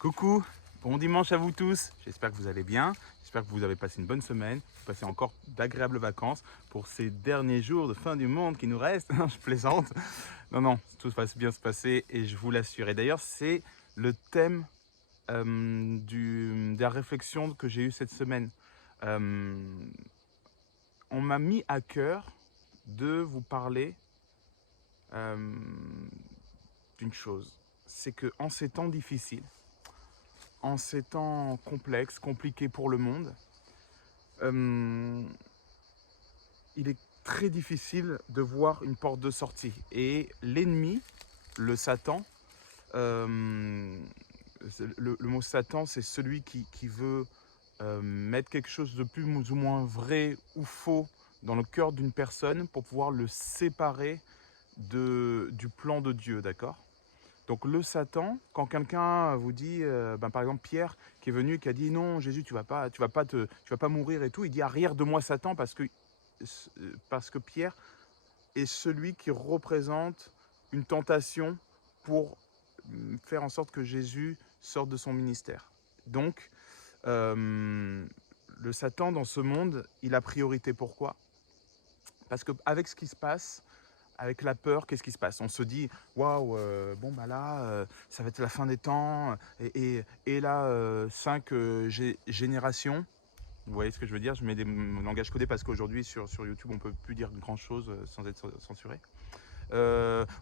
Coucou, bon dimanche à vous tous, j'espère que vous allez bien, j'espère que vous avez passé une bonne semaine, que vous passez encore d'agréables vacances pour ces derniers jours de fin du monde qui nous restent. Non, je plaisante, non, tout va bien se passer et je vous l'assure. Et d'ailleurs, c'est le thème de la réflexion que j'ai eue cette semaine. Euh, on m'a mis à cœur de vous parler euh, d'une chose, c'est qu'en ces temps difficiles, en ces temps complexes, compliqués pour le monde, euh, il est très difficile de voir une porte de sortie. Et l'ennemi, le Satan, euh, le mot Satan, c'est celui qui veut mettre quelque chose de plus ou moins vrai ou faux dans le cœur d'une personne pour pouvoir le séparer du plan de Dieu, d'accord? Donc le Satan, quand quelqu'un vous dit, par exemple Pierre qui est venu et qui a dit non Jésus tu vas pas mourir et tout, il dit arrière de moi Satan parce que Pierre est celui qui représente une tentation pour faire en sorte que Jésus sorte de son ministère. Donc le Satan dans ce monde, il a priorité. Pourquoi? Parce qu'avec ce qui se passe, avec la peur, qu'est-ce qui se passe? On se dit, waouh, bon bah là, ça va être la fin des temps, et là, 5 générations. Vous voyez ce que je veux dire? Je mets des langages codés parce qu'aujourd'hui sur YouTube, on peut plus dire grand-chose sans être censuré.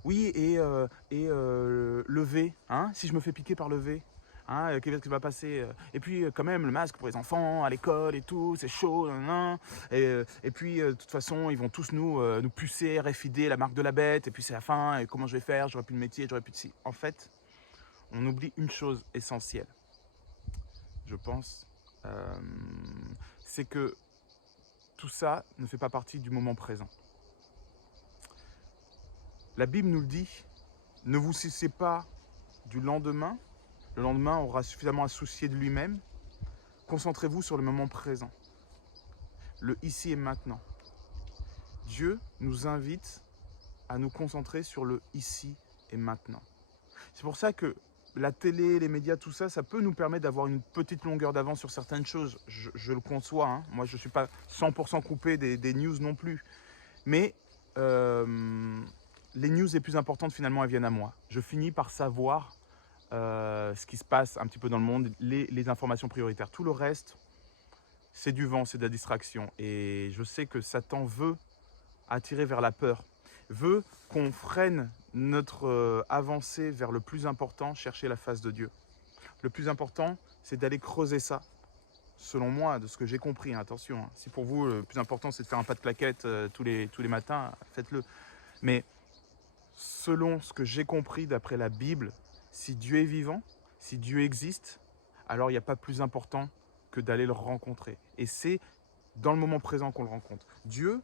Oui, le V, hein, si je me fais piquer par le V, hein, qu'est-ce qui va passer? Et puis, quand même, le masque pour les enfants, à l'école et tout, c'est chaud, nan, nan. Et puis, de toute façon, ils vont tous nous pucer, RFID, la marque de la bête, et puis c'est la fin, et comment je vais faire? J'aurai plus de métier, j'aurai plus de ci. En fait, on oublie une chose essentielle, je pense, euh, c'est que tout ça ne fait pas partie du moment présent. La Bible nous le dit, ne vous souciez pas du lendemain. Le lendemain aura suffisamment à soucier de lui-même. Concentrez-vous sur le moment présent, le ici et maintenant. Dieu nous invite à nous concentrer sur le ici et maintenant. C'est pour ça que la télé, les médias, tout ça, ça peut nous permettre d'avoir une petite longueur d'avance sur certaines choses. Je le conçois, hein. Moi je ne suis pas 100% coupé des news non plus. Mais les news les plus importantes finalement, elles viennent à moi. Je finis par savoir ce qui se passe un petit peu dans le monde, les informations prioritaires. Tout le reste, c'est du vent, c'est de la distraction. Et je sais que Satan veut attirer vers la peur, veut qu'on freine notre avancée vers le plus important, chercher la face de Dieu. Le plus important, c'est d'aller creuser ça. Selon moi, de ce que j'ai compris, hein, attention, hein. Si pour vous, le plus important, c'est de faire un pas de claquette tous les matins, faites-le. Mais selon ce que j'ai compris d'après la Bible, si Dieu est vivant, si Dieu existe, alors il n'y a pas plus important que d'aller le rencontrer. Et c'est dans le moment présent qu'on le rencontre. Dieu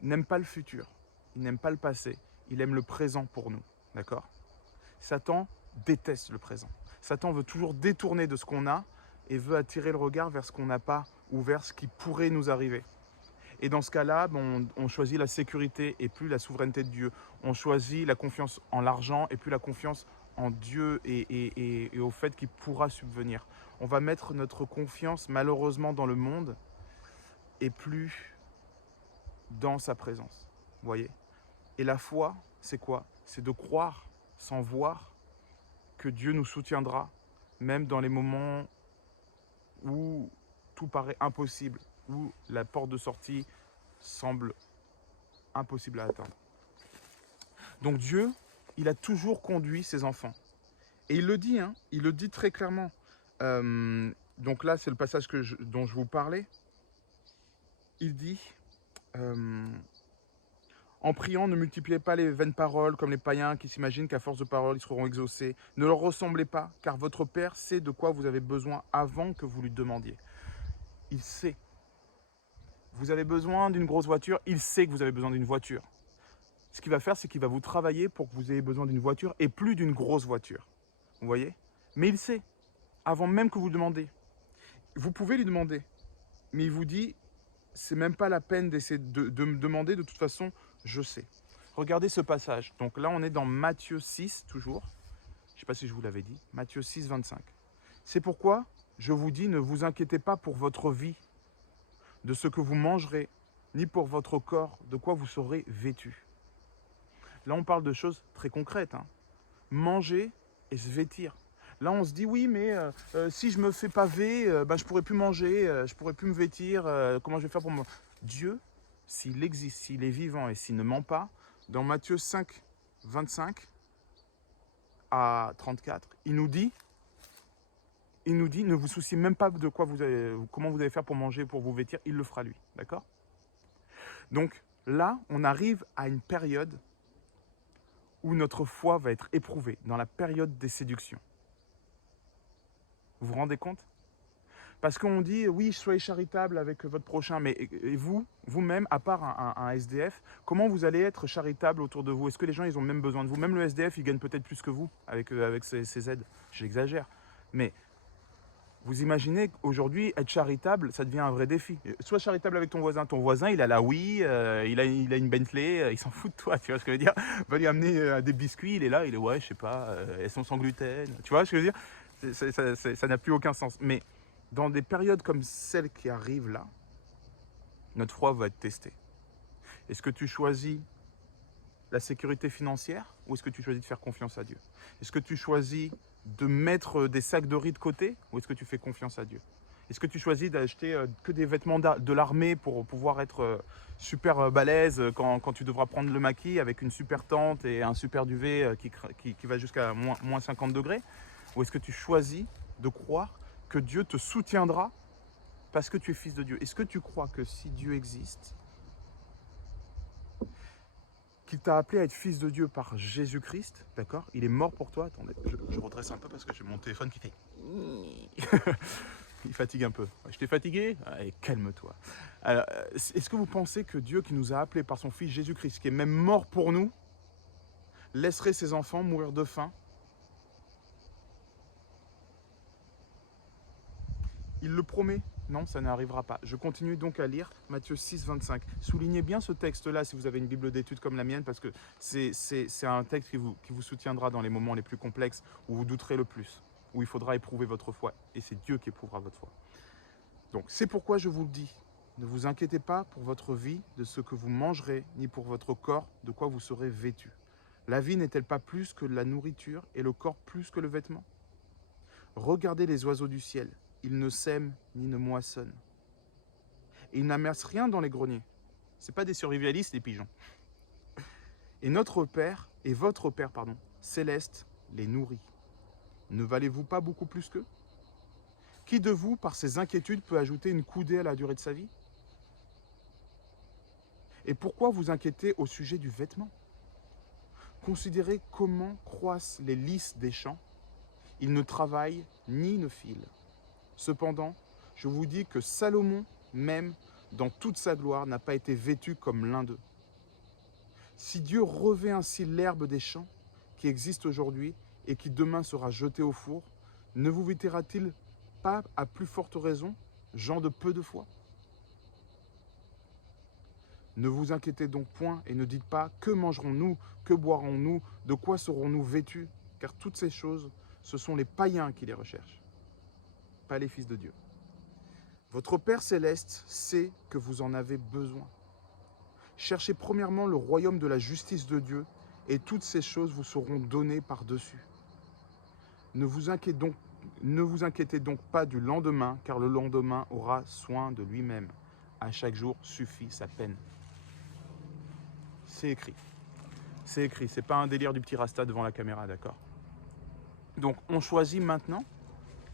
n'aime pas le futur, il n'aime pas le passé, il aime le présent pour nous, d'accord? Satan déteste le présent. Satan veut toujours détourner de ce qu'on a et veut attirer le regard vers ce qu'on n'a pas ou vers ce qui pourrait nous arriver. Et dans ce cas-là, on choisit la sécurité et plus la souveraineté de Dieu. On choisit la confiance en l'argent et plus la confiance en Dieu et au fait qu'il pourra subvenir. On va mettre notre confiance malheureusement dans le monde et plus dans sa présence. Vous voyez? Et la foi, c'est quoi? C'est de croire sans voir que Dieu nous soutiendra, même dans les moments où tout paraît impossible, où la porte de sortie semble impossible à atteindre. Donc Dieu, il a toujours conduit ses enfants. Et il le dit, hein, il le dit très clairement. Donc là, c'est le passage dont je vous parlais. Il dit, en priant, ne multipliez pas les vaines paroles comme les païens qui s'imaginent qu'à force de paroles, ils seront exaucés. Ne leur ressemblez pas, car votre Père sait de quoi vous avez besoin avant que vous lui demandiez. Il sait. Vous avez besoin d'une grosse voiture, il sait que vous avez besoin d'une voiture. Ce qu'il va faire, c'est qu'il va vous travailler pour que vous ayez besoin d'une voiture et plus d'une grosse voiture. Vous voyez? Mais il sait, avant même que vous le demandiez. Vous pouvez lui demander, mais il vous dit, c'est même pas la peine d'essayer de me demander, de toute façon, je sais. Regardez ce passage. Donc là, on est dans Matthieu 6, toujours. Je ne sais pas si je vous l'avais dit. Matthieu 6, 25. C'est pourquoi je vous dis, ne vous inquiétez pas pour votre vie, de ce que vous mangerez, ni pour votre corps, de quoi vous serez vêtus. Là, on parle de choses très concrètes. Hein. Manger et se vêtir. Là, on se dit, oui, mais si je me fais paver, je pourrais plus manger, je pourrais plus me vêtir. Comment je vais faire pour me... Dieu, s'il existe, s'il est vivant et s'il ne ment pas, dans Matthieu 5, 25 à 34, il nous dit, ne vous souciez même pas de quoi comment vous allez faire pour manger, pour vous vêtir, il le fera lui, d'accord? Donc là, on arrive à une période où notre foi va être éprouvée, dans la période des séductions. Vous vous rendez compte? Parce qu'on dit, oui, soyez charitable avec votre prochain, mais et vous, vous-même, à part un SDF, comment vous allez être charitable autour de vous? Est-ce que les gens, ils ont même besoin de vous? Même le SDF, il gagne peut-être plus que vous avec ses aides. J'exagère. Mais vous imaginez qu'aujourd'hui, être charitable, ça devient un vrai défi. Sois charitable avec ton voisin. Ton voisin, il a la Wii, il a une Bentley, il s'en fout de toi, tu vois ce que je veux dire? Va lui amener des biscuits, il est là, il est, ouais, je sais pas, elles sont sans gluten. Tu vois ce que je veux dire? Ça n'a plus aucun sens. Mais dans des périodes comme celle qui arrive là, notre foi va être testée. Est-ce que tu choisis la sécurité financière ou est-ce que tu choisis de faire confiance à Dieu? Est-ce que tu choisis de mettre des sacs de riz de côté ou est-ce que tu fais confiance à Dieu? Est-ce que tu choisis d'acheter que des vêtements de l'armée pour pouvoir être super balèze quand tu devras prendre le maquis avec une super tente et un super duvet qui va jusqu'à moins 50 degrés? Ou est-ce que tu choisis de croire que Dieu te soutiendra parce que tu es fils de Dieu? Est-ce que tu crois que si Dieu existe, qu'il t'a appelé à être fils de Dieu par Jésus-Christ, d'accord? Il est mort pour toi. Attendez, je redresse un peu parce que j'ai mon téléphone qui fait... Il fatigue un peu. Je t'ai fatigué? Allez, calme-toi. Alors, est-ce que vous pensez que Dieu qui nous a appelés par son fils Jésus-Christ, qui est même mort pour nous, laisserait ses enfants mourir de faim? Il le promet. Non, ça n'arrivera pas. Je continue donc à lire Matthieu 6, 25. Soulignez bien ce texte-là si vous avez une Bible d'études comme la mienne, parce que c'est un texte qui vous soutiendra dans les moments les plus complexes, où vous douterez le plus, où il faudra éprouver votre foi. Et c'est Dieu qui éprouvera votre foi. Donc c'est pourquoi je vous le dis. Ne vous inquiétez pas pour votre vie, de ce que vous mangerez, ni pour votre corps, de quoi vous serez vêtu. La vie n'est-elle pas plus que la nourriture, et le corps plus que le vêtement? Regardez les oiseaux du ciel. Ils ne sèment ni ne moissonnent. Et ils n'amassent rien dans les greniers. Ce pas des survivalistes, les pigeons. Et notre Père, et votre Père, pardon, céleste, les nourrit. Ne valez-vous pas beaucoup plus qu'eux? Qui de vous, par ses inquiétudes, peut ajouter une coudée à la durée de sa vie? Et pourquoi vous inquiétez au sujet du vêtement? Considérez comment croissent les lys des champs. Ils ne travaillent ni ne filent. Cependant, je vous dis que Salomon, même dans toute sa gloire, n'a pas été vêtu comme l'un d'eux. Si Dieu revêt ainsi l'herbe des champs, qui existe aujourd'hui et qui demain sera jetée au four, ne vous vêtira-t-il pas à plus forte raison, gens de peu de foi? Ne vous inquiétez donc point et ne dites pas que mangerons-nous, que boirons-nous, de quoi serons-nous vêtus, car toutes ces choses, ce sont les païens qui les recherchent, pas les fils de Dieu. Votre Père céleste sait que vous en avez besoin. Cherchez premièrement le royaume de la justice de Dieu, et toutes ces choses vous seront données par-dessus. Ne vous inquiétez donc pas du lendemain, car le lendemain aura soin de lui-même. À chaque jour suffit sa peine. C'est écrit. C'est écrit. C'est pas un délire du petit Rasta devant la caméra, d'accord? Donc on choisit maintenant,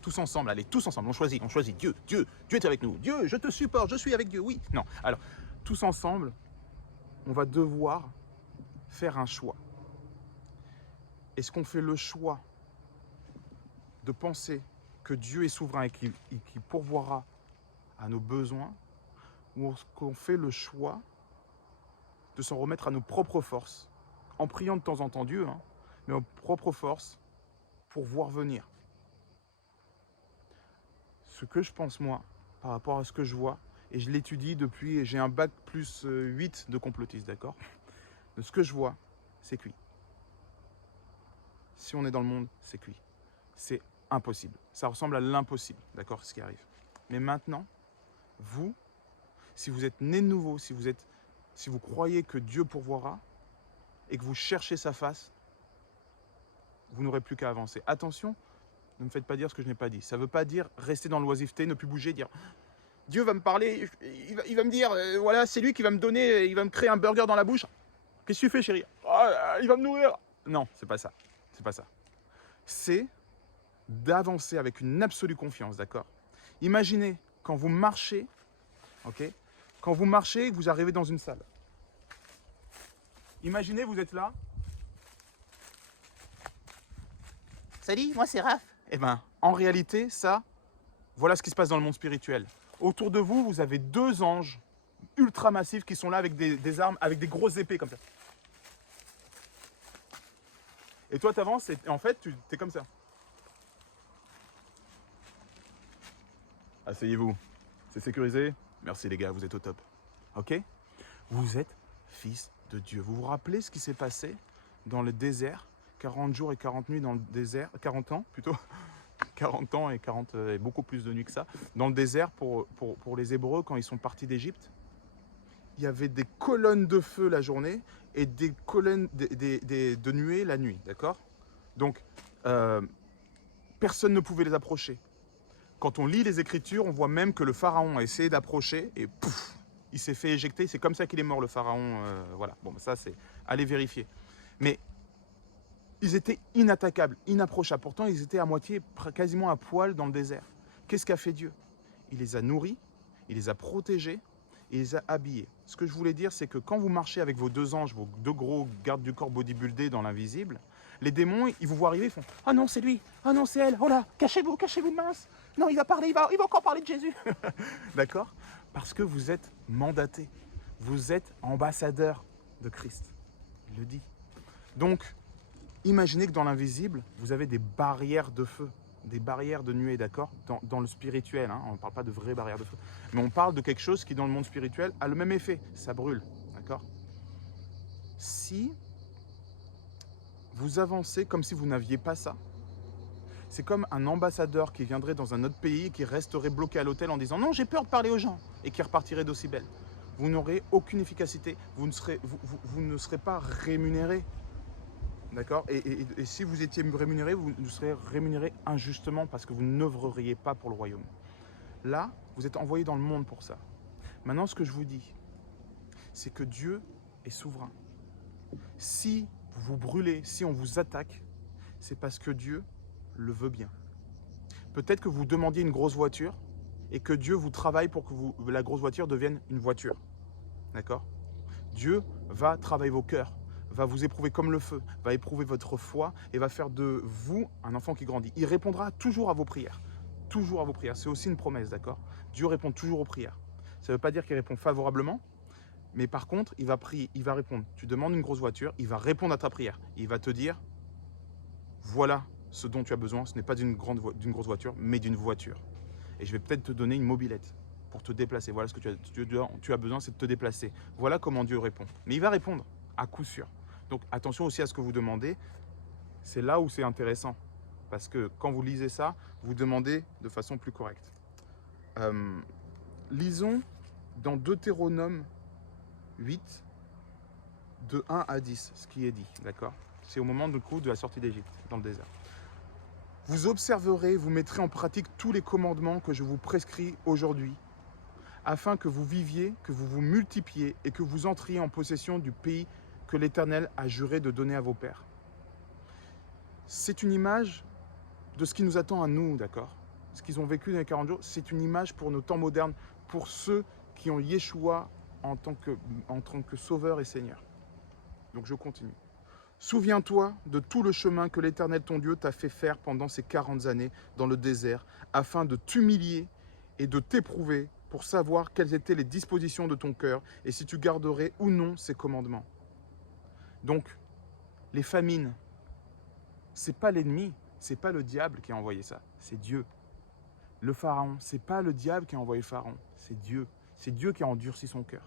tous ensemble, allez, tous ensemble, on choisit. Dieu est avec nous. Dieu, je te supporte, je suis avec Dieu, oui. Non, alors, tous ensemble, on va devoir faire un choix. Est-ce qu'on fait le choix de penser que Dieu est souverain et qu'il pourvoira à nos besoins, ou est-ce qu'on fait le choix de s'en remettre à nos propres forces, en priant de temps en temps Dieu, hein, mais aux propres forces pour voir venir? Ce que je pense moi, par rapport à ce que je vois, et je l'étudie depuis, j'ai un bac plus 8 de complotiste, d'accord? De ce que je vois, c'est cuit. si on est dans le monde, c'est cuit. C'est impossible. Ça ressemble à l'impossible, d'accord, ce qui arrive. Mais maintenant, vous, si vous êtes né de nouveau, si vous croyez que Dieu pourvoira et que vous cherchez sa face, vous n'aurez plus qu'à avancer. Attention, ne me faites pas dire ce que je n'ai pas dit. Ça ne veut pas dire rester dans l'oisiveté, ne plus bouger, dire Dieu va me parler, il va me dire, voilà, c'est lui qui va me donner, il va me créer un burger dans la bouche. Qu'est-ce que tu fais, chérie? Il va me nourrir. Non, c'est pas ça. C'est pas ça. C'est d'avancer avec une absolue confiance, d'accord? Imaginez quand vous marchez, ok? Quand vous marchez et que vous arrivez dans une salle. Imaginez, vous êtes là. Salut, moi c'est Raph. Eh bien, en réalité, ça, voilà ce qui se passe dans le monde spirituel. Autour de vous, vous avez deux anges ultra massifs qui sont là avec des armes, avec des grosses épées comme ça. Et toi, tu avances et en fait, tu es comme ça. Asseyez-vous. C'est sécurisé? Merci les gars, vous êtes au top. Ok? Vous êtes fils de Dieu. Vous vous rappelez ce qui s'est passé dans le désert? 40 jours et 40 nuits dans le désert, 40 ans plutôt, 40 ans et 40 et beaucoup plus de nuits que ça, dans le désert pour les Hébreux quand ils sont partis d'Égypte. Il y avait des colonnes de feu la journée et des colonnes de nuée la nuit, d'accord? Donc, personne ne pouvait les approcher. Quand on lit les Écritures, on voit même que le pharaon a essayé d'approcher et pouf, il s'est fait éjecter. C'est comme ça qu'il est mort, le pharaon. Voilà, bon, ça c'est... Allez vérifier. Mais ils étaient inattaquables, inapprochables. Pourtant, ils étaient à moitié, quasiment à poil dans le désert. Qu'est-ce qu'a fait Dieu? Il les a nourris, il les a protégés et il les a habillés. Ce que je voulais dire, c'est que quand vous marchez avec vos deux anges, vos deux gros gardes du corps bodybuildés dans l'invisible, les démons, ils vous voient arriver, ils font « Ah non, c'est lui! Ah non, c'est elle! Oh là! Cachez-vous, cachez-vous, mince! Non, il va parler, il va encore parler de Jésus! » D'accord? Parce que vous êtes mandatés. Vous êtes ambassadeurs de Christ. Il le dit. Donc, imaginez que dans l'invisible, vous avez des barrières de feu, des barrières de nuée, d'accord? Dans le spirituel, hein, on ne parle pas de vraies barrières de feu. Mais on parle de quelque chose qui, dans le monde spirituel, a le même effet. Ça brûle, d'accord? Si vous avancez comme si vous n'aviez pas ça, c'est comme un ambassadeur qui viendrait dans un autre pays et qui resterait bloqué à l'hôtel en disant « Non, j'ai peur de parler aux gens » et qui repartirait d'aussi belle. Vous n'aurez aucune efficacité, vous ne serez pas rémunéré. D'accord? Et si vous étiez rémunéré, vous serez rémunéré injustement parce que vous n'œuvreriez pas pour le royaume. Là, vous êtes envoyé dans le monde pour ça. Maintenant, ce que je vous dis, c'est que Dieu est souverain. Si vous brûlez, si on vous attaque, c'est parce que Dieu le veut bien. Peut-être que vous demandiez une grosse voiture et que Dieu vous travaille pour que la grosse voiture devienne une voiture. D'accord? Dieu va travailler vos cœurs, va vous éprouver comme le feu, va éprouver votre foi et va faire de vous un enfant qui grandit. Il répondra toujours à vos prières. Toujours à vos prières. C'est aussi une promesse, d'accord? Dieu répond toujours aux prières. Ça ne veut pas dire qu'il répond favorablement, mais par contre, il va répondre. Tu demandes une grosse voiture, il va répondre à ta prière. Il va te dire, voilà ce dont tu as besoin, ce n'est pas d'une grosse voiture, mais d'une voiture. Et je vais peut-être te donner une mobilette pour te déplacer. Voilà ce que tu as besoin, c'est de te déplacer. Voilà comment Dieu répond. Mais il va répondre, à coup sûr. Donc attention aussi à ce que vous demandez. C'est là où c'est intéressant. Parce que quand vous lisez ça, vous demandez de façon plus correcte. Lisons dans Deutéronome 8, de 1 à 10, ce qui est dit. D'accord? C'est au moment de la sortie d'Égypte, dans le désert. Vous observerez, vous mettrez en pratique tous les commandements que je vous prescris aujourd'hui, afin que vous viviez, que vous vous multipliez et que vous entriez en possession du pays que l'Éternel a juré de donner à vos pères. C'est une image de ce qui nous attend à nous, d'accord? Ce qu'ils ont vécu dans les 40 jours, c'est une image pour nos temps modernes, pour ceux qui ont Yeshua en tant que sauveur et Seigneur. Donc je continue. Souviens-toi de tout le chemin que l'Éternel ton Dieu t'a fait faire pendant ces 40 années dans le désert, afin de t'humilier et de t'éprouver pour savoir quelles étaient les dispositions de ton cœur et si tu garderais ou non ses commandements. Donc, les famines, c'est pas l'ennemi, c'est pas le diable qui a envoyé ça, c'est Dieu. Le pharaon, c'est pas le diable qui a envoyé le pharaon, c'est Dieu. C'est Dieu qui a endurci son cœur.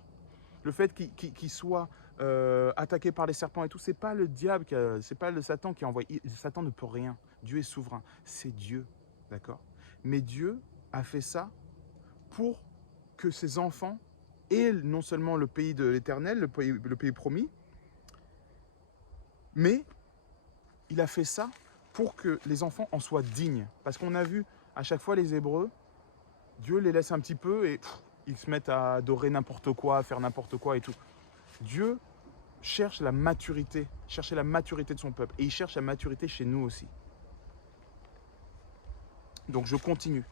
Le fait qu'il soit attaqués par les serpents et tout, c'est pas le diable, c'est pas le Satan qui a envoyé. Satan ne peut rien. Dieu est souverain. C'est Dieu, d'accord? Mais Dieu a fait ça pour que ses enfants aient non seulement le pays de l'Éternel, le pays promis, mais il a fait ça pour que les enfants en soient dignes. Parce qu'on a vu à chaque fois les Hébreux, Dieu les laisse un petit peu et ils se mettent à adorer n'importe quoi, à faire n'importe quoi et tout. Dieu cherche la maturité, cherchait la maturité de son peuple. Et il cherche la maturité chez nous aussi. Donc je continue.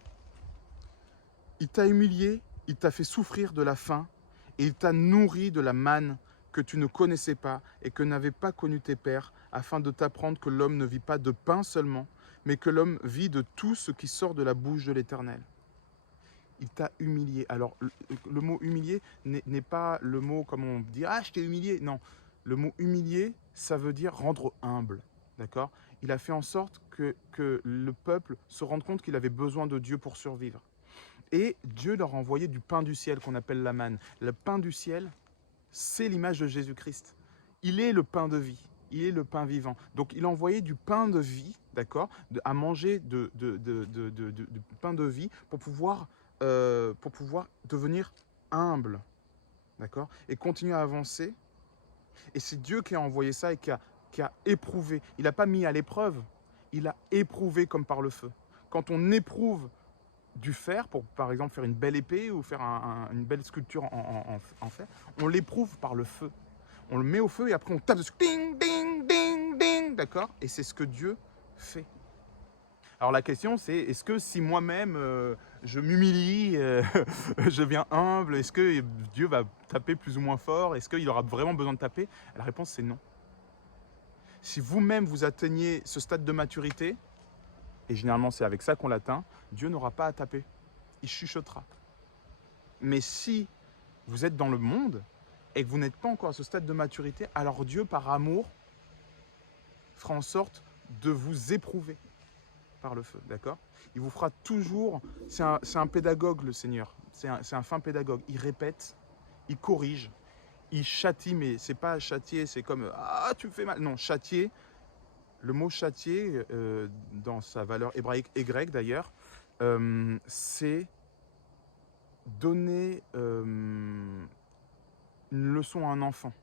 Il t'a humilié, il t'a fait souffrir de la faim, et il t'a nourri de la manne que tu ne connaissais pas et que n'avaient pas connu tes pères, afin de t'apprendre que l'homme ne vit pas de pain seulement, mais que l'homme vit de tout ce qui sort de la bouche de l'Éternel. Il t'a humilié. Alors, le mot humilié n'est pas le mot comme on dit « Ah, je t'ai humilié ». Non, le mot humilié, ça veut dire rendre humble. D'accord? Il a fait en sorte que le peuple se rende compte qu'il avait besoin de Dieu pour survivre. Et Dieu leur a envoyé du pain du ciel qu'on appelle la manne. Le pain du ciel, c'est l'image de Jésus-Christ. Il est le pain de vie. Il est le pain vivant. Donc il a envoyé du pain de vie, d'accord, à manger du pain de vie pour pouvoir devenir humble, d'accord, et continuer à avancer. Et c'est Dieu qui a envoyé ça et qui a éprouvé. Il n'a pas mis à l'épreuve, il a éprouvé comme par le feu. Quand on éprouve du fer, pour par exemple faire une belle épée ou faire une belle sculpture en fer, on l'éprouve par le feu. On le met au feu et après on tape dessus, ding, ding, ding, ding, d'accord? Et c'est ce que Dieu fait. Alors la question c'est, est-ce que si moi-même je m'humilie, je viens humble, est-ce que Dieu va taper plus ou moins fort? Est-ce qu'il aura vraiment besoin de taper? La réponse c'est non. Si vous-même vous atteignez ce stade de maturité, et généralement c'est avec ça qu'on l'atteint, Dieu n'aura pas à taper, il chuchotera. Mais si vous êtes dans le monde et que vous n'êtes pas encore à ce stade de maturité, alors Dieu par amour fera en sorte de vous éprouver par le feu, d'accord? Il vous fera toujours, c'est un pédagogue le Seigneur, c'est un fin pédagogue, il répète, il corrige, il châtie, mais c'est pas châtier, c'est comme « Ah, tu me fais mal ». Non, châtier, le mot châtier, dans sa valeur hébraïque et grecque d'ailleurs, c'est donner une leçon à un enfant.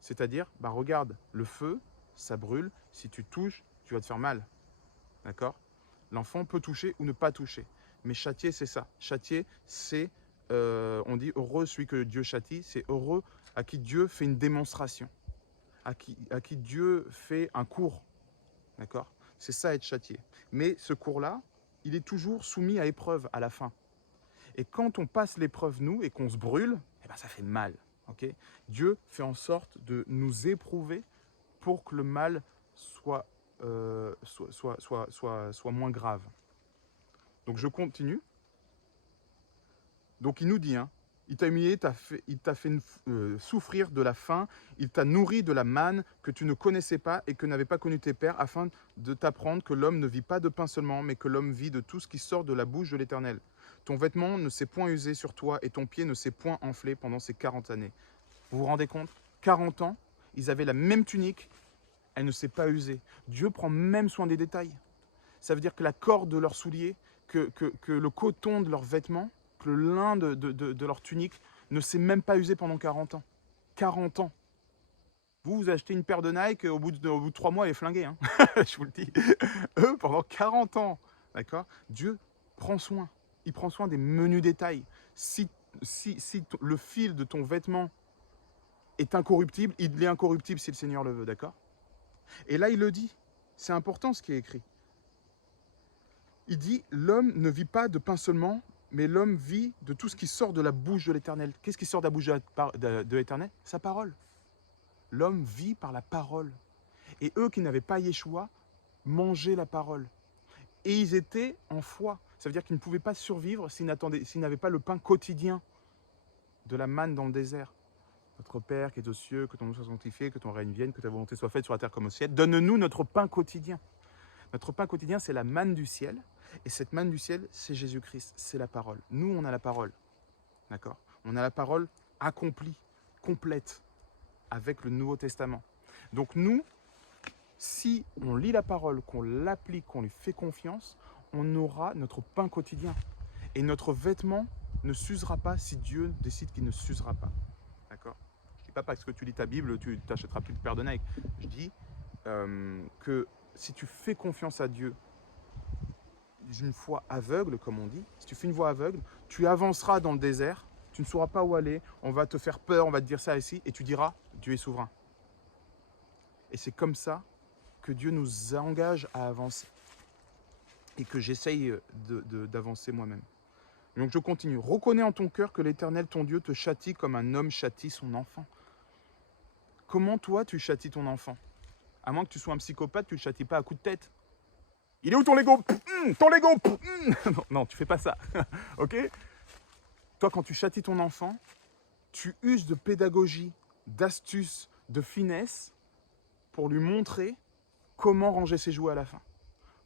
C'est-à-dire, bah regarde, le feu, ça brûle, si tu touches, tu vas te faire mal. D'accord? L'enfant peut toucher ou ne pas toucher. Mais châtier, c'est ça. Châtier, c'est, on dit heureux celui que Dieu châtie, c'est heureux à qui Dieu fait une démonstration, à qui Dieu fait un cours. D'accord? C'est ça être châtié. Mais ce cours-là, il est toujours soumis à épreuve à la fin. Et quand on passe l'épreuve, nous, et qu'on se brûle, eh ben, ça fait mal. Okay? Dieu fait en sorte de nous éprouver pour que le mal soit moins grave. Donc je continue. Donc il nous dit, hein, il t'a humilié, il t'a fait souffrir de la faim, il t'a nourri de la manne que tu ne connaissais pas et que n'avaient pas connu tes pères, afin de t'apprendre que l'homme ne vit pas de pain seulement, mais que l'homme vit de tout ce qui sort de la bouche de l'Éternel. Ton vêtement ne s'est point usé sur toi et ton pied ne s'est point enflé pendant ces 40 années. Vous vous rendez compte? 40 ans, ils avaient la même tunique, elle ne s'est pas usée. Dieu prend même soin des détails. Ça veut dire que la corde de leurs souliers, que le coton de leurs vêtements, que le lin de leur tunique ne s'est même pas usé pendant 40 ans. 40 ans. Vous achetez une paire de Nike, au bout de 3 mois, elle est flinguée. Hein. Je vous le dis. Eux, pendant 40 ans. D'accord? Dieu prend soin. Il prend soin des menus détails. Si le fil de ton vêtement est incorruptible, il est incorruptible si le Seigneur le veut. D'accord? Et là, il le dit. C'est important ce qui est écrit. Il dit, l'homme ne vit pas de pain seulement, mais l'homme vit de tout ce qui sort de la bouche de l'Éternel. Qu'est-ce qui sort de la bouche de l'Éternel? Sa parole. L'homme vit par la parole. Et eux qui n'avaient pas Yeshua, mangeaient la parole. Et ils étaient en foi. Ça veut dire qu'ils ne pouvaient pas survivre s'ils n'avaient pas le pain quotidien de la manne dans le désert. Notre Père qui est aux cieux, que ton nom soit sanctifié, que ton règne vienne, que ta volonté soit faite sur la terre comme au ciel. Donne-nous notre pain quotidien. Notre pain quotidien, c'est la manne du ciel. Et cette manne du ciel, c'est Jésus-Christ, c'est la parole. Nous, on a la parole. D'accord? On a la parole accomplie, complète. avec le Nouveau Testament. Donc nous, si on lit la parole, qu'on l'applique, qu'on lui fait confiance, on aura notre pain quotidien. Et notre vêtement ne s'usera pas si Dieu décide qu'il ne s'usera pas. D'accord? Je ne dis pas parce que tu lis ta Bible, tu n'achèteras plus de paire de Nike. Je dis que si tu fais confiance à Dieu, une foi aveugle, comme on dit, si tu fais une voie aveugle, tu avanceras dans le désert, tu ne sauras pas où aller, on va te faire peur, on va te dire ça ici, et tu diras, Dieu est souverain. Et c'est comme ça que Dieu nous engage à avancer et que j'essaye d'avancer moi-même. Donc je continue. Reconnais en ton cœur que l'Éternel, ton Dieu, te châtie comme un homme châtie son enfant. Comment toi, tu châties ton enfant? À moins que tu sois un psychopathe, tu ne le châties pas à coups de tête. Il est où ton Lego? Ton Lego. Non, non, tu fais pas ça. Ok? Toi, quand tu châties ton enfant, tu uses de pédagogie, d'astuces, de finesse pour lui montrer comment ranger ses jouets à la fin.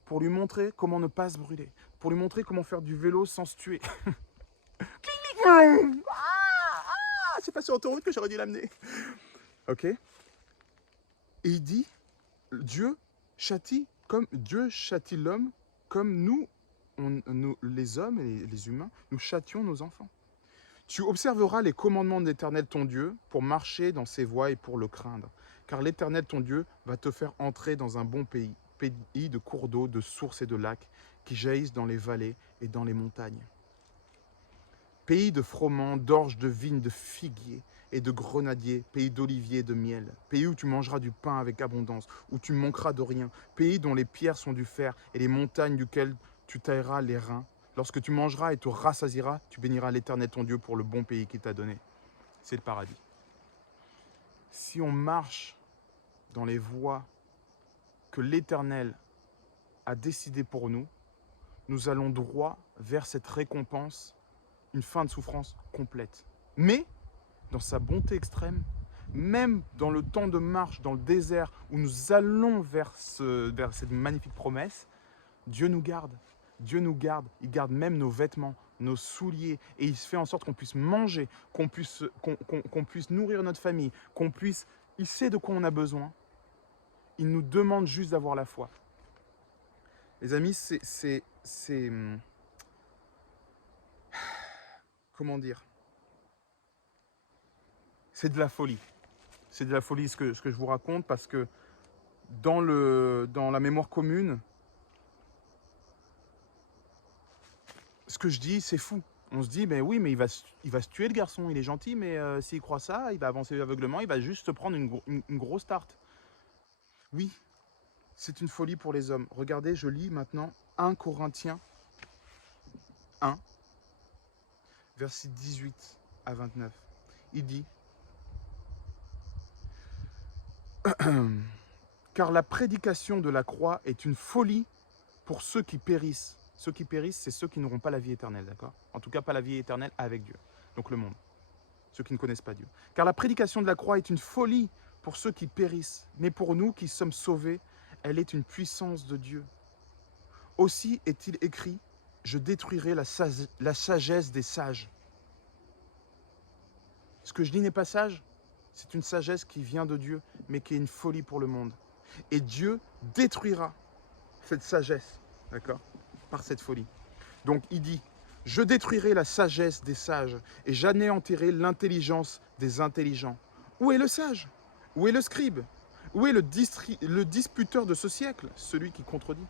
Pour lui montrer comment ne pas se brûler. Pour lui montrer comment faire du vélo sans se tuer. C'est pas sur l'autoroute que j'aurais dû l'amener. Ok? Et il dit, Dieu châtie l'homme comme nous, les hommes et les humains, nous châtions nos enfants. Tu observeras les commandements de l'Éternel ton Dieu pour marcher dans ses voies et pour le craindre. Car l'Éternel ton Dieu va te faire entrer dans un bon pays, pays de cours d'eau, de sources et de lacs qui jaillissent dans les vallées et dans les montagnes. Pays de froment, d'orge, de vignes, de figuiers et de grenadiers, pays d'oliviers et de miel, pays où tu mangeras du pain avec abondance, où tu manqueras de rien, pays dont les pierres sont du fer et les montagnes duquel tu tailleras les reins. Lorsque tu mangeras et te rassasieras, tu béniras l'Éternel ton Dieu pour le bon pays qu'il t'a donné. C'est le paradis. Si on marche dans les voies que l'Éternel a décidées pour nous, nous allons droit vers cette récompense, une fin de souffrance complète. Mais, dans sa bonté extrême, même dans le temps de marche, dans le désert, où nous allons vers cette magnifique promesse, Dieu nous garde. Dieu nous garde, il garde même nos vêtements, nos souliers, et il fait en sorte qu'on puisse manger, qu'on puisse nourrir notre famille, il sait de quoi on a besoin. Il nous demande juste d'avoir la foi. Les amis, comment dire? C'est de la folie. C'est de la folie ce que je vous raconte, parce que dans la mémoire commune, ce que je dis, c'est fou. On se dit, ben oui, mais il va se tuer le garçon, il est gentil, mais s'il croit ça, il va avancer aveuglement, il va juste se prendre une grosse tarte. Oui, c'est une folie pour les hommes. Regardez, je lis maintenant 1 Corinthiens 1, versets 18 à 29. Il dit, car la prédication de la croix est une folie pour ceux qui périssent. Ceux qui périssent, c'est ceux qui n'auront pas la vie éternelle, d'accord? En tout cas, pas la vie éternelle avec Dieu. Donc le monde. Ceux qui ne connaissent pas Dieu. Car la prédication de la croix est une folie pour ceux qui périssent. Mais pour nous qui sommes sauvés, elle est une puissance de Dieu. Aussi est-il écrit, je détruirai la sagesse des sages. Ce que je dis n'est pas sage, c'est une sagesse qui vient de Dieu, mais qui est une folie pour le monde. Et Dieu détruira cette sagesse, d'accord, par cette folie. Donc il dit, je détruirai la sagesse des sages et j'anéantirai l'intelligence des intelligents. Où est le sage? Où est le scribe? Où est le disputeur de ce siècle, celui qui contredit?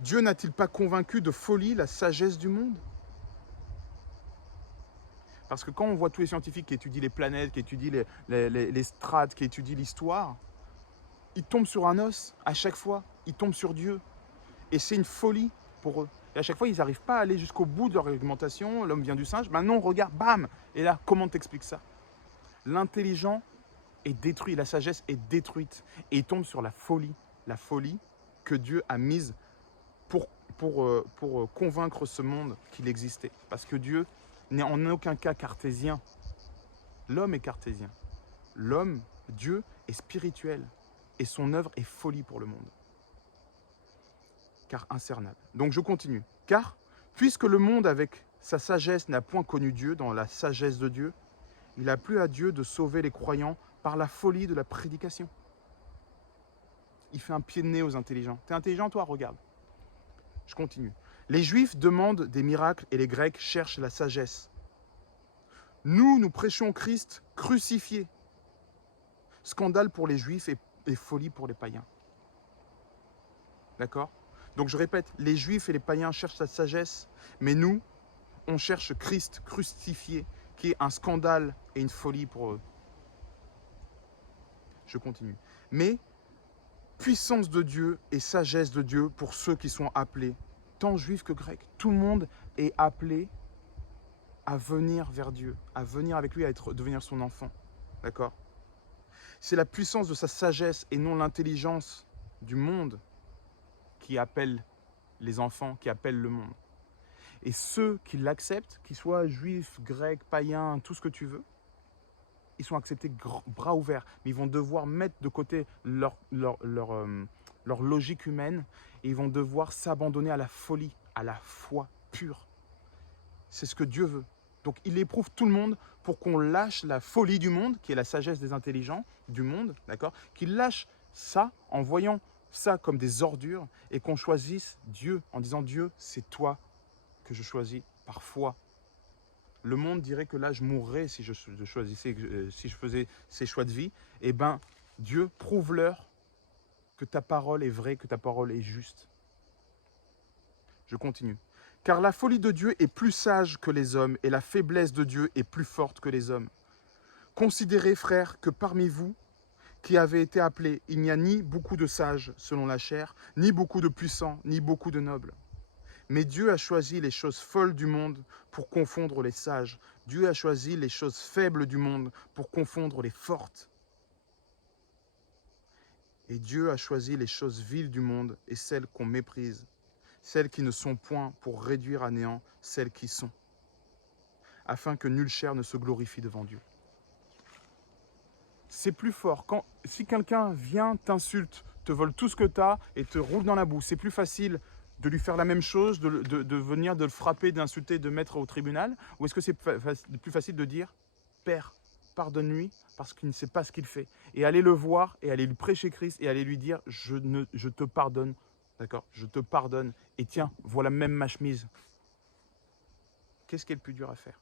Dieu n'a-t-il pas convaincu de folie la sagesse du monde? Parce que quand on voit tous les scientifiques qui étudient les planètes, qui étudient les strates, qui étudient l'histoire, ils tombent sur un os à chaque fois, ils tombent sur Dieu. Et c'est une folie pour eux. Et à chaque fois, ils n'arrivent pas à aller jusqu'au bout de leur argumentation. L'homme vient du singe. Maintenant, regarde, bam. Et là, comment t'expliques ça? L'intelligent est détruit, la sagesse est détruite. Et il tombe sur la folie que Dieu a mise pour convaincre ce monde qu'il existait. Parce que Dieu n'est en aucun cas cartésien. L'homme est cartésien. L'homme, Dieu, est spirituel. Et son œuvre est folie pour le monde. Car incernable. Donc je continue. Car, puisque le monde avec sa sagesse n'a point connu Dieu dans la sagesse de Dieu, il a plu à Dieu de sauver les croyants par la folie de la prédication. Il fait un pied de nez aux intelligents. T'es intelligent toi? Regarde. Je continue. Les Juifs demandent des miracles et les Grecs cherchent la sagesse. Nous prêchons Christ crucifié. Scandale pour les Juifs et folie pour les païens. D'accord? Donc je répète, les Juifs et les païens cherchent la sagesse, mais nous, on cherche Christ crucifié, qui est un scandale et une folie pour eux. Je continue. Mais puissance de Dieu et sagesse de Dieu pour ceux qui sont appelés, tant juifs que grecs. Tout le monde est appelé à venir vers Dieu, à venir avec lui, à devenir son enfant. D'accord? C'est la puissance de sa sagesse et non l'intelligence du monde qui appelle les enfants, qui appelle le monde. Et ceux qui l'acceptent, qu'ils soient juifs, grecs, païens, tout ce que tu veux, ils sont acceptés bras ouverts, mais ils vont devoir mettre de côté leur logique humaine et ils vont devoir s'abandonner à la folie, à la foi pure. C'est ce que Dieu veut. Donc il éprouve tout le monde pour qu'on lâche la folie du monde, qui est la sagesse des intelligents du monde, d'accord, qu'il lâche ça en voyant ça comme des ordures et qu'on choisisse Dieu en disant Dieu, c'est toi que je choisis par foi. Le monde dirait que là, je mourrais si je choisissais, si je faisais ces choix de vie. Eh bien, Dieu, prouve-leur que ta parole est vraie, que ta parole est juste. Je continue. Car la folie de Dieu est plus sage que les hommes et la faiblesse de Dieu est plus forte que les hommes. Considérez, frères, que parmi vous, qui avez été appelés, il n'y a ni beaucoup de sages selon la chair, ni beaucoup de puissants, ni beaucoup de nobles. Mais Dieu a choisi les choses folles du monde pour confondre les sages. Dieu a choisi les choses faibles du monde pour confondre les fortes. Et Dieu a choisi les choses viles du monde et celles qu'on méprise, celles qui ne sont point pour réduire à néant celles qui sont, afin que nulle chair ne se glorifie devant Dieu. C'est plus fort. Si quelqu'un vient, t'insulte, te vole tout ce que tu as et te roule dans la boue, c'est plus facile de lui faire la même chose, de venir, de le frapper, d'insulter, de mettre au tribunal? Ou est-ce que c'est plus facile de dire « Père, pardonne-lui parce qu'il ne sait pas ce qu'il fait » et aller le voir et aller lui prêcher Christ et aller lui dire « Je te pardonne, d'accord? Je te pardonne et tiens, voilà même ma chemise. » Qu'est-ce qui est le plus dur à faire?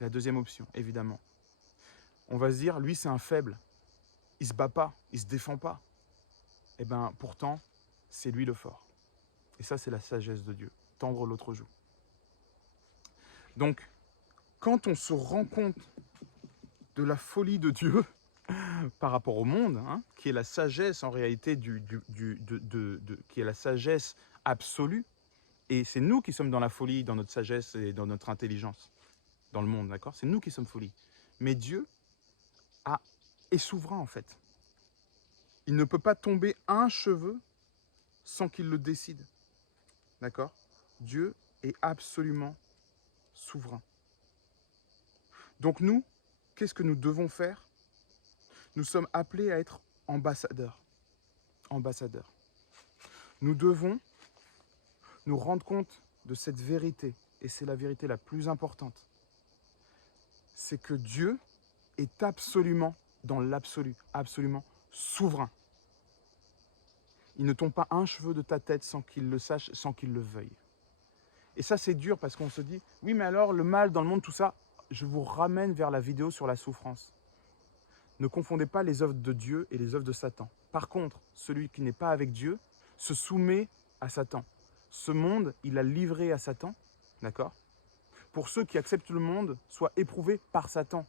La deuxième option, évidemment. On va se dire, lui c'est un faible, il se bat pas, il se défend pas. Et bien pourtant, c'est lui le fort. Et ça c'est la sagesse de Dieu, tendre l'autre joue. Donc, quand on se rend compte de la folie de Dieu par rapport au monde, hein, qui est la sagesse en réalité, qui est la sagesse absolue, et c'est nous qui sommes dans la folie, dans notre sagesse et dans notre intelligence, dans le monde, d'accord? C'est nous qui sommes folie. Mais Dieu est souverain en fait. Il ne peut pas tomber un cheveu sans qu'il le décide. D'accord? Dieu est absolument souverain. Donc nous, qu'est-ce que nous devons faire? Nous sommes appelés à être ambassadeurs. Ambassadeurs. Nous devons nous rendre compte de cette vérité, et c'est la vérité la plus importante. C'est que Dieu est absolument, dans l'absolu, absolument souverain. Il ne tombe pas un cheveu de ta tête sans qu'il le sache, sans qu'il le veuille. Et ça, c'est dur parce qu'on se dit, oui, mais alors, le mal dans le monde, tout ça, je vous ramène vers la vidéo sur la souffrance. Ne confondez pas les œuvres de Dieu et les œuvres de Satan. Par contre, celui qui n'est pas avec Dieu se soumet à Satan. Ce monde, il a livré à Satan, d'accord? Pour ceux qui acceptent le monde, soient éprouvés par Satan.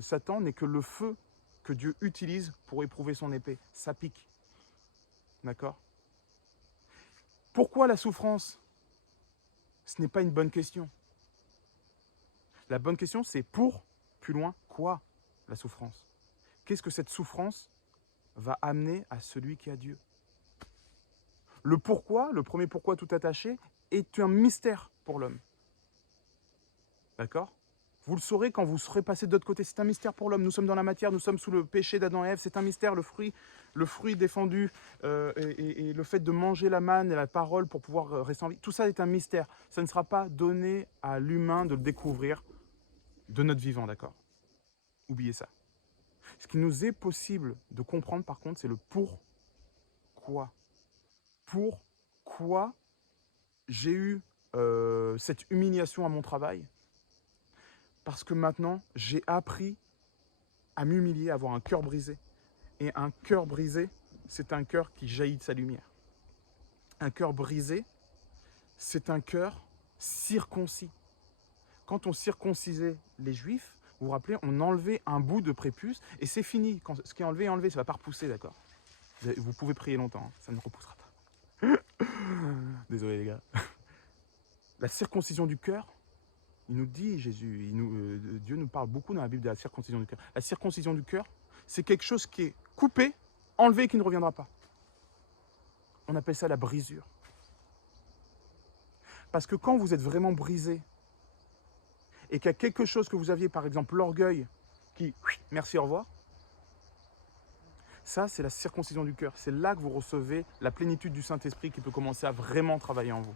Satan n'est que le feu que Dieu utilise pour éprouver son épée. Ça pique. D'accord? Pourquoi la souffrance? Ce n'est pas une bonne question. La bonne question, c'est pour, plus loin, quoi la souffrance? Qu'est-ce que cette souffrance va amener à celui qui a Dieu? Le pourquoi, le premier pourquoi tout attaché, est un mystère pour l'homme. D'accord? Vous le saurez quand vous serez passé de l'autre côté. C'est un mystère pour l'homme. Nous sommes dans la matière, nous sommes sous le péché d'Adam et Ève. C'est un mystère, le fruit défendu et le fait de manger la manne et la parole pour pouvoir rester en vie. Tout ça est un mystère. Ça ne sera pas donné à l'humain de le découvrir de notre vivant, d'accord? oubliez ça. Ce qui nous est possible de comprendre, par contre, c'est le pourquoi. Pourquoi j'ai eu cette humiliation à mon travail? Parce que maintenant, j'ai appris à m'humilier, à avoir un cœur brisé. Et un cœur brisé, c'est un cœur qui jaillit de sa lumière. Un cœur brisé, c'est un cœur circoncis. Quand on circoncisait les Juifs, vous vous rappelez, on enlevait un bout de prépuce et c'est fini. Quand ce qui est enlevé est enlevé, ça ne va pas repousser, d'accord? Vous pouvez prier longtemps, hein, ça ne repoussera pas. Désolé les gars. La circoncision du cœur, il nous dit, Jésus, Dieu nous parle beaucoup dans la Bible de la circoncision du cœur. La circoncision du cœur, c'est quelque chose qui est coupé, enlevé et qui ne reviendra pas. On appelle ça la brisure. Parce que quand vous êtes vraiment brisé et qu'il y a quelque chose que vous aviez, par exemple l'orgueil, qui, merci, au revoir, ça c'est la circoncision du cœur. C'est là que vous recevez la plénitude du Saint-Esprit qui peut commencer à vraiment travailler en vous.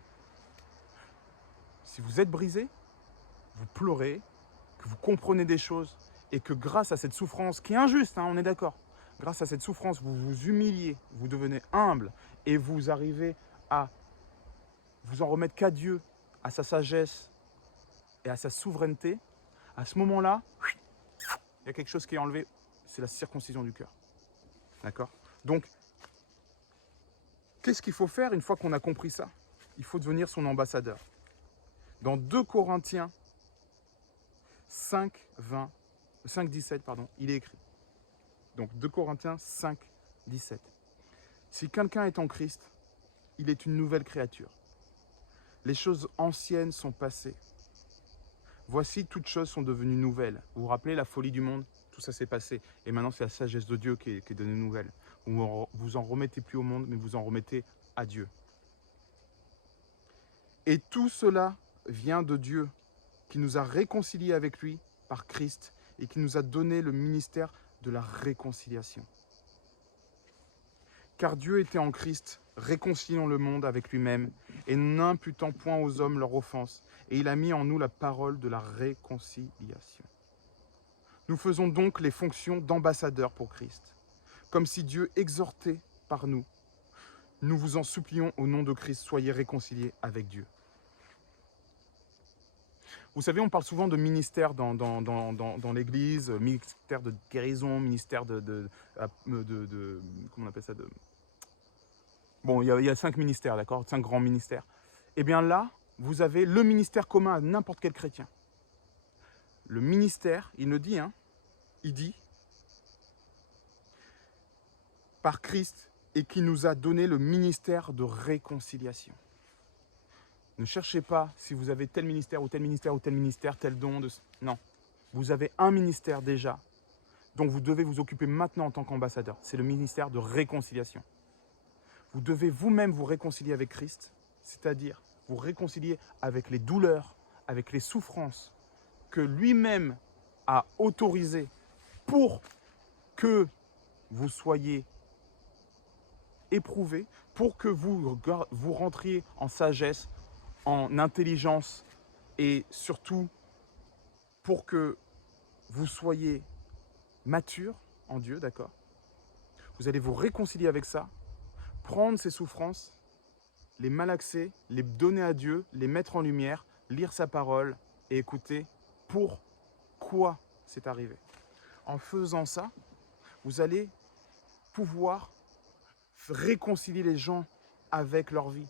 Si vous êtes brisé, vous pleurez, que vous comprenez des choses et que grâce à cette souffrance, qui est injuste, hein, on est d'accord, grâce à cette souffrance, vous vous humiliez, vous devenez humble et vous arrivez à vous en remettre qu'à Dieu, à sa sagesse et à sa souveraineté, à ce moment-là, il y a quelque chose qui est enlevé, c'est la circoncision du cœur. D'accord? Donc, qu'est-ce qu'il faut faire une fois qu'on a compris ça? Il faut devenir son ambassadeur. Dans 2 Corinthiens 5, 17, il est écrit. Donc 2 Corinthiens 5, 17. Si quelqu'un est en Christ, il est une nouvelle créature. Les choses anciennes sont passées. Voici, toutes choses sont devenues nouvelles. Vous vous rappelez la folie du monde? Tout ça s'est passé. Et maintenant, c'est la sagesse de Dieu qui est devenue nouvelle. Vous en remettez plus au monde, mais vous en remettez à Dieu. Et tout cela vient de Dieu, qui nous a réconciliés avec lui par Christ et qui nous a donné le ministère de la réconciliation. Car Dieu était en Christ, réconciliant le monde avec lui-même et n'imputant point aux hommes leur offense. Et il a mis en nous la parole de la réconciliation. Nous faisons donc les fonctions d'ambassadeurs pour Christ. Comme si Dieu exhortait par nous. Nous vous en supplions au nom de Christ, soyez réconciliés avec Dieu. Vous savez, on parle souvent de ministère dans l'Église, ministère de guérison, ministère comment on appelle ça, bon, il y a 5 ministères, d'accord, 5 grands ministères. Eh bien là, vous avez le ministère commun à n'importe quel chrétien. Le ministère, il le dit, hein, il dit, par Christ, et qui nous a donné le ministère de réconciliation. Ne cherchez pas si vous avez tel ministère ou tel ministère ou tel ministère, tel don. Non, vous avez un ministère déjà, dont vous devez vous occuper maintenant en tant qu'ambassadeur. C'est le ministère de réconciliation. Vous devez vous-même vous réconcilier avec Christ, c'est-à-dire vous réconcilier avec les douleurs, avec les souffrances que lui-même a autorisées pour que vous soyez éprouvés, pour que vous rentriez en sagesse, en intelligence et surtout pour que vous soyez mature en Dieu, d'accord? Vous allez vous réconcilier avec ça, prendre ces souffrances, les malaxer, les donner à Dieu, les mettre en lumière, lire sa parole et écouter pourquoi c'est arrivé. En faisant ça, vous allez pouvoir réconcilier les gens avec leur vie.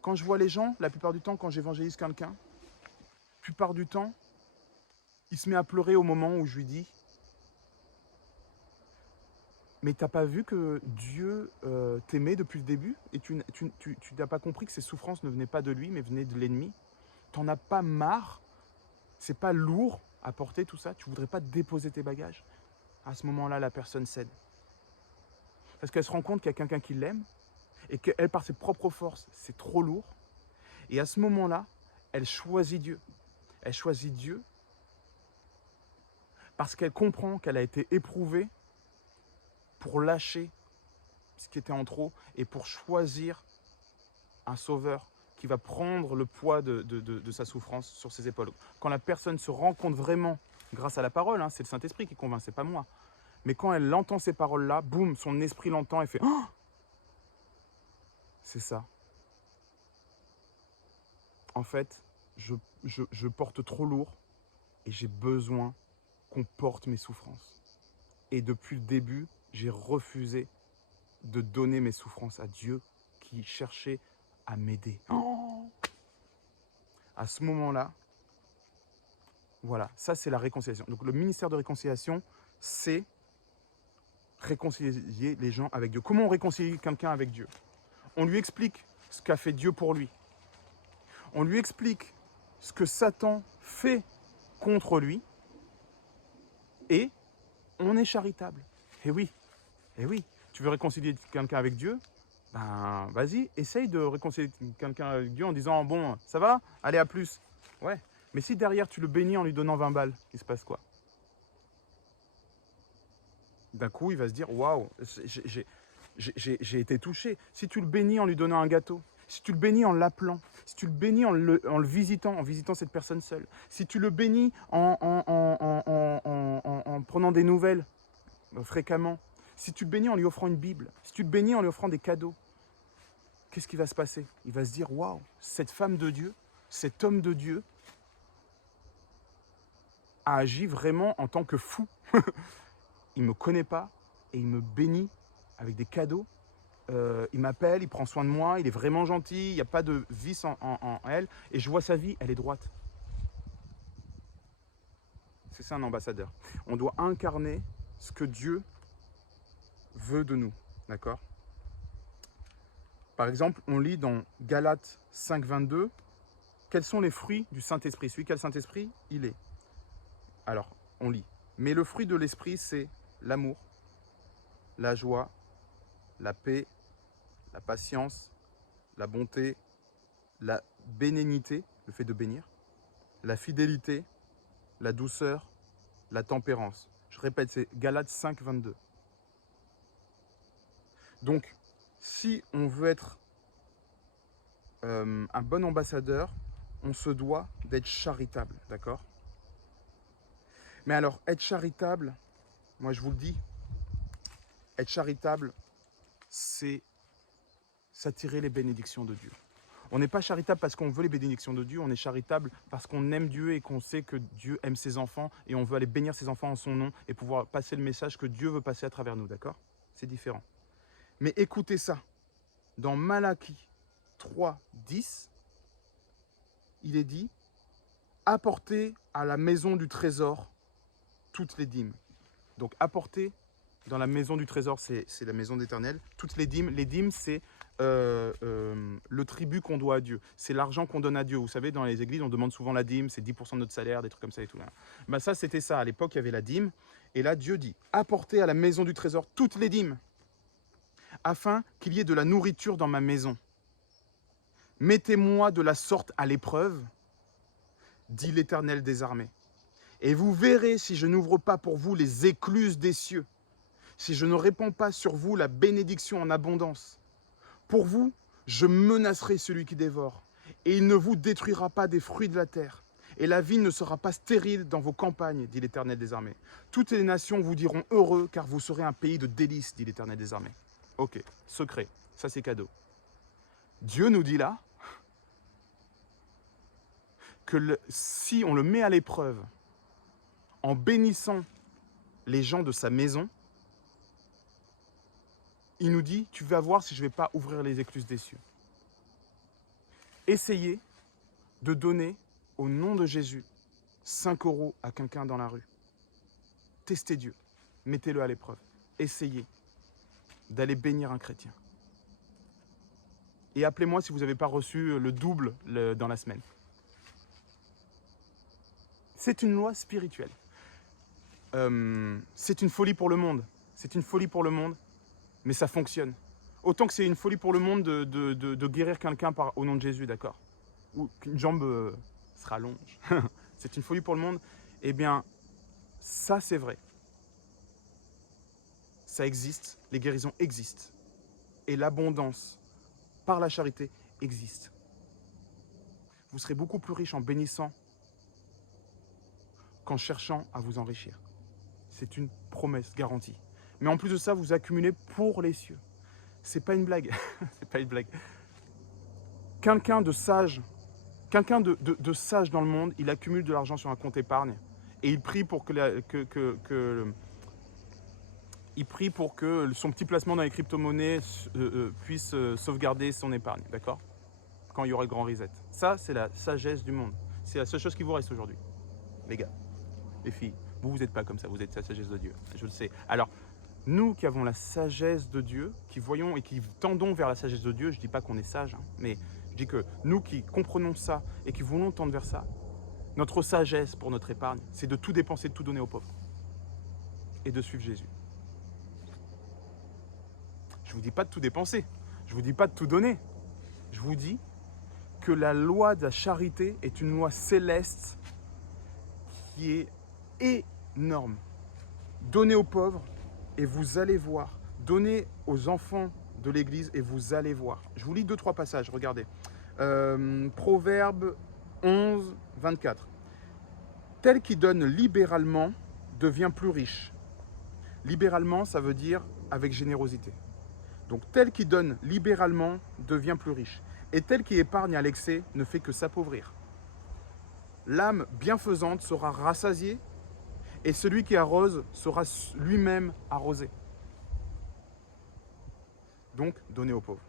Quand je vois les gens, la plupart du temps, quand j'évangélise quelqu'un, la plupart du temps, il se met à pleurer au moment où je lui dis « Mais t'as pas vu que Dieu t'aimait depuis le début et tu n'as pas compris que ces souffrances ne venaient pas de lui, mais venaient de l'ennemi? T'en as pas marre? C'est pas lourd à porter tout ça? Tu voudrais pas déposer tes bagages ?» À ce moment-là, la personne cède. Parce qu'elle se rend compte qu'il y a quelqu'un qui l'aime et qu'elle, par ses propres forces, c'est trop lourd. Et à ce moment-là, elle choisit Dieu. Elle choisit Dieu parce qu'elle comprend qu'elle a été éprouvée pour lâcher ce qui était en trop et pour choisir un sauveur qui va prendre le poids de sa souffrance sur ses épaules. Quand la personne se rend compte vraiment grâce à la parole, hein, c'est le Saint-Esprit qui convainc, c'est pas moi. Mais quand elle entend ces paroles-là, boum, son esprit l'entend et fait oh, c'est ça. En fait, je porte trop lourd et j'ai besoin qu'on porte mes souffrances. Et depuis le début, j'ai refusé de donner mes souffrances à Dieu qui cherchait à m'aider. Oh, à ce moment-là, voilà, ça c'est la réconciliation. Donc le ministère de réconciliation, c'est réconcilier les gens avec Dieu. Comment on réconcilie quelqu'un avec Dieu? On lui explique ce qu'a fait Dieu pour lui. On lui explique ce que Satan fait contre lui. Et on est charitable. Et oui, tu veux réconcilier quelqu'un avec Dieu? Ben, vas-y, essaye de réconcilier quelqu'un avec Dieu en disant, bon, ça va? Allez, à plus. Ouais, mais si derrière tu le bénis en lui donnant 20 balles, il se passe quoi? D'un coup, il va se dire, waouh, j'ai été touché. Si tu le bénis en lui donnant un gâteau, si tu le bénis en l'appelant, si tu le bénis en le visitant, en visitant cette personne seule, si tu le bénis en prenant des nouvelles fréquemment, si tu le bénis en lui offrant une Bible, si tu le bénis en lui offrant des cadeaux, qu'est-ce qui va se passer? Il va se dire, waouh, cette femme de Dieu, cet homme de Dieu a agi vraiment en tant que fou. Il ne me connaît pas et il me bénit avec des cadeaux. Il m'appelle, il prend soin de moi, il est vraiment gentil, il n'y a pas de vice en elle. Et je vois sa vie, elle est droite. C'est ça un ambassadeur. On doit incarner ce que Dieu veut de nous. D'accord? Par exemple, on lit dans Galates 5, 22, quels sont les fruits du Saint-Esprit? Celui qui a le Saint-Esprit, il est. Alors, on lit. Mais le fruit de l'Esprit, c'est l'amour, la joie, la paix, la patience, la bonté, la bénignité, le fait de bénir, la fidélité, la douceur, la tempérance. Je répète, c'est Galates 5, 22. Donc, si on veut être un bon ambassadeur, on se doit d'être charitable, d'accord? Mais alors, être charitable, moi je vous le dis, être charitable, c'est s'attirer les bénédictions de Dieu. On n'est pas charitable parce qu'on veut les bénédictions de Dieu, on est charitable parce qu'on aime Dieu et qu'on sait que Dieu aime ses enfants et on veut aller bénir ses enfants en son nom et pouvoir passer le message que Dieu veut passer à travers nous, d'accord? C'est différent. Mais écoutez ça, dans Malachie 3, 10, il est dit « Apportez à la maison du trésor toutes les dîmes ». Donc apporter dans la maison du trésor, c'est la maison d'Éternel. Toutes les dîmes, c'est le tribut qu'on doit à Dieu. C'est l'argent qu'on donne à Dieu. Vous savez, dans les églises, on demande souvent la dîme, c'est 10% de notre salaire, des trucs comme ça et tout. Ben ça, c'était ça. À l'époque, il y avait la dîme. Et là, Dieu dit, apportez à la maison du trésor toutes les dîmes, afin qu'il y ait de la nourriture dans ma maison. Mettez-moi de la sorte à l'épreuve, dit l'Éternel des armées. Et vous verrez si je n'ouvre pas pour vous les écluses des cieux, si je ne répands pas sur vous la bénédiction en abondance. Pour vous, je menacerai celui qui dévore, et il ne vous détruira pas des fruits de la terre. Et la vie ne sera pas stérile dans vos campagnes, dit l'Éternel des armées. Toutes les nations vous diront heureux, car vous serez un pays de délices, dit l'Éternel des armées. Ok, secret, ça c'est cadeau. Dieu nous dit là que si on le met à l'épreuve en bénissant les gens de sa maison, il nous dit, tu vas voir si je ne vais pas ouvrir les écluses des cieux. Essayez de donner au nom de Jésus 5 € à quelqu'un dans la rue. Testez Dieu, mettez-le à l'épreuve. Essayez d'aller bénir un chrétien. Et appelez-moi si vous n'avez pas reçu le double dans la semaine. C'est une loi spirituelle. C'est une folie pour le monde. C'est une folie pour le monde, mais ça fonctionne. Autant que c'est une folie pour le monde de guérir quelqu'un au nom de Jésus, d'accord? Ou qu'une jambe se rallonge. C'est une folie pour le monde. Eh bien, ça c'est vrai. Ça existe, les guérisons existent. Et l'abondance par la charité existe. Vous serez beaucoup plus riche en bénissant qu'en cherchant à vous enrichir. C'est une promesse garantie. Mais en plus de ça, vous accumulez pour les cieux. C'est pas une blague. C'est pas une blague. Quelqu'un de sage, quelqu'un de sage dans le monde, il accumule de l'argent sur un compte épargne et il prie pour il prie pour que son petit placement dans les crypto-monnaies puisse sauvegarder son épargne, d'accord? Quand il y aura le grand reset. Ça, c'est la sagesse du monde. C'est la seule chose qui vous reste aujourd'hui, les gars, les filles. Vous n'êtes pas comme ça, vous êtes la sagesse de Dieu, je le sais. Alors, nous qui avons la sagesse de Dieu, qui voyons et qui tendons vers la sagesse de Dieu, je ne dis pas qu'on est sage, hein, mais je dis que nous qui comprenons ça et qui voulons tendre vers ça, notre sagesse pour notre épargne, c'est de tout dépenser, de tout donner aux pauvres et de suivre Jésus. Je ne vous dis pas de tout dépenser, je ne vous dis pas de tout donner. Je vous dis que la loi de la charité est une loi céleste qui est énorme. Donnez aux pauvres et vous allez voir. Donnez aux enfants de l'Église et vous allez voir. Je vous lis 2-3 passages, regardez. Proverbe 11, 24. Tel qui donne libéralement devient plus riche. Libéralement, ça veut dire avec générosité. Donc tel qui donne libéralement devient plus riche. Et tel qui épargne à l'excès ne fait que s'appauvrir. L'âme bienfaisante sera rassasiée et celui qui arrose sera lui-même arrosé. Donc, donnez aux pauvres.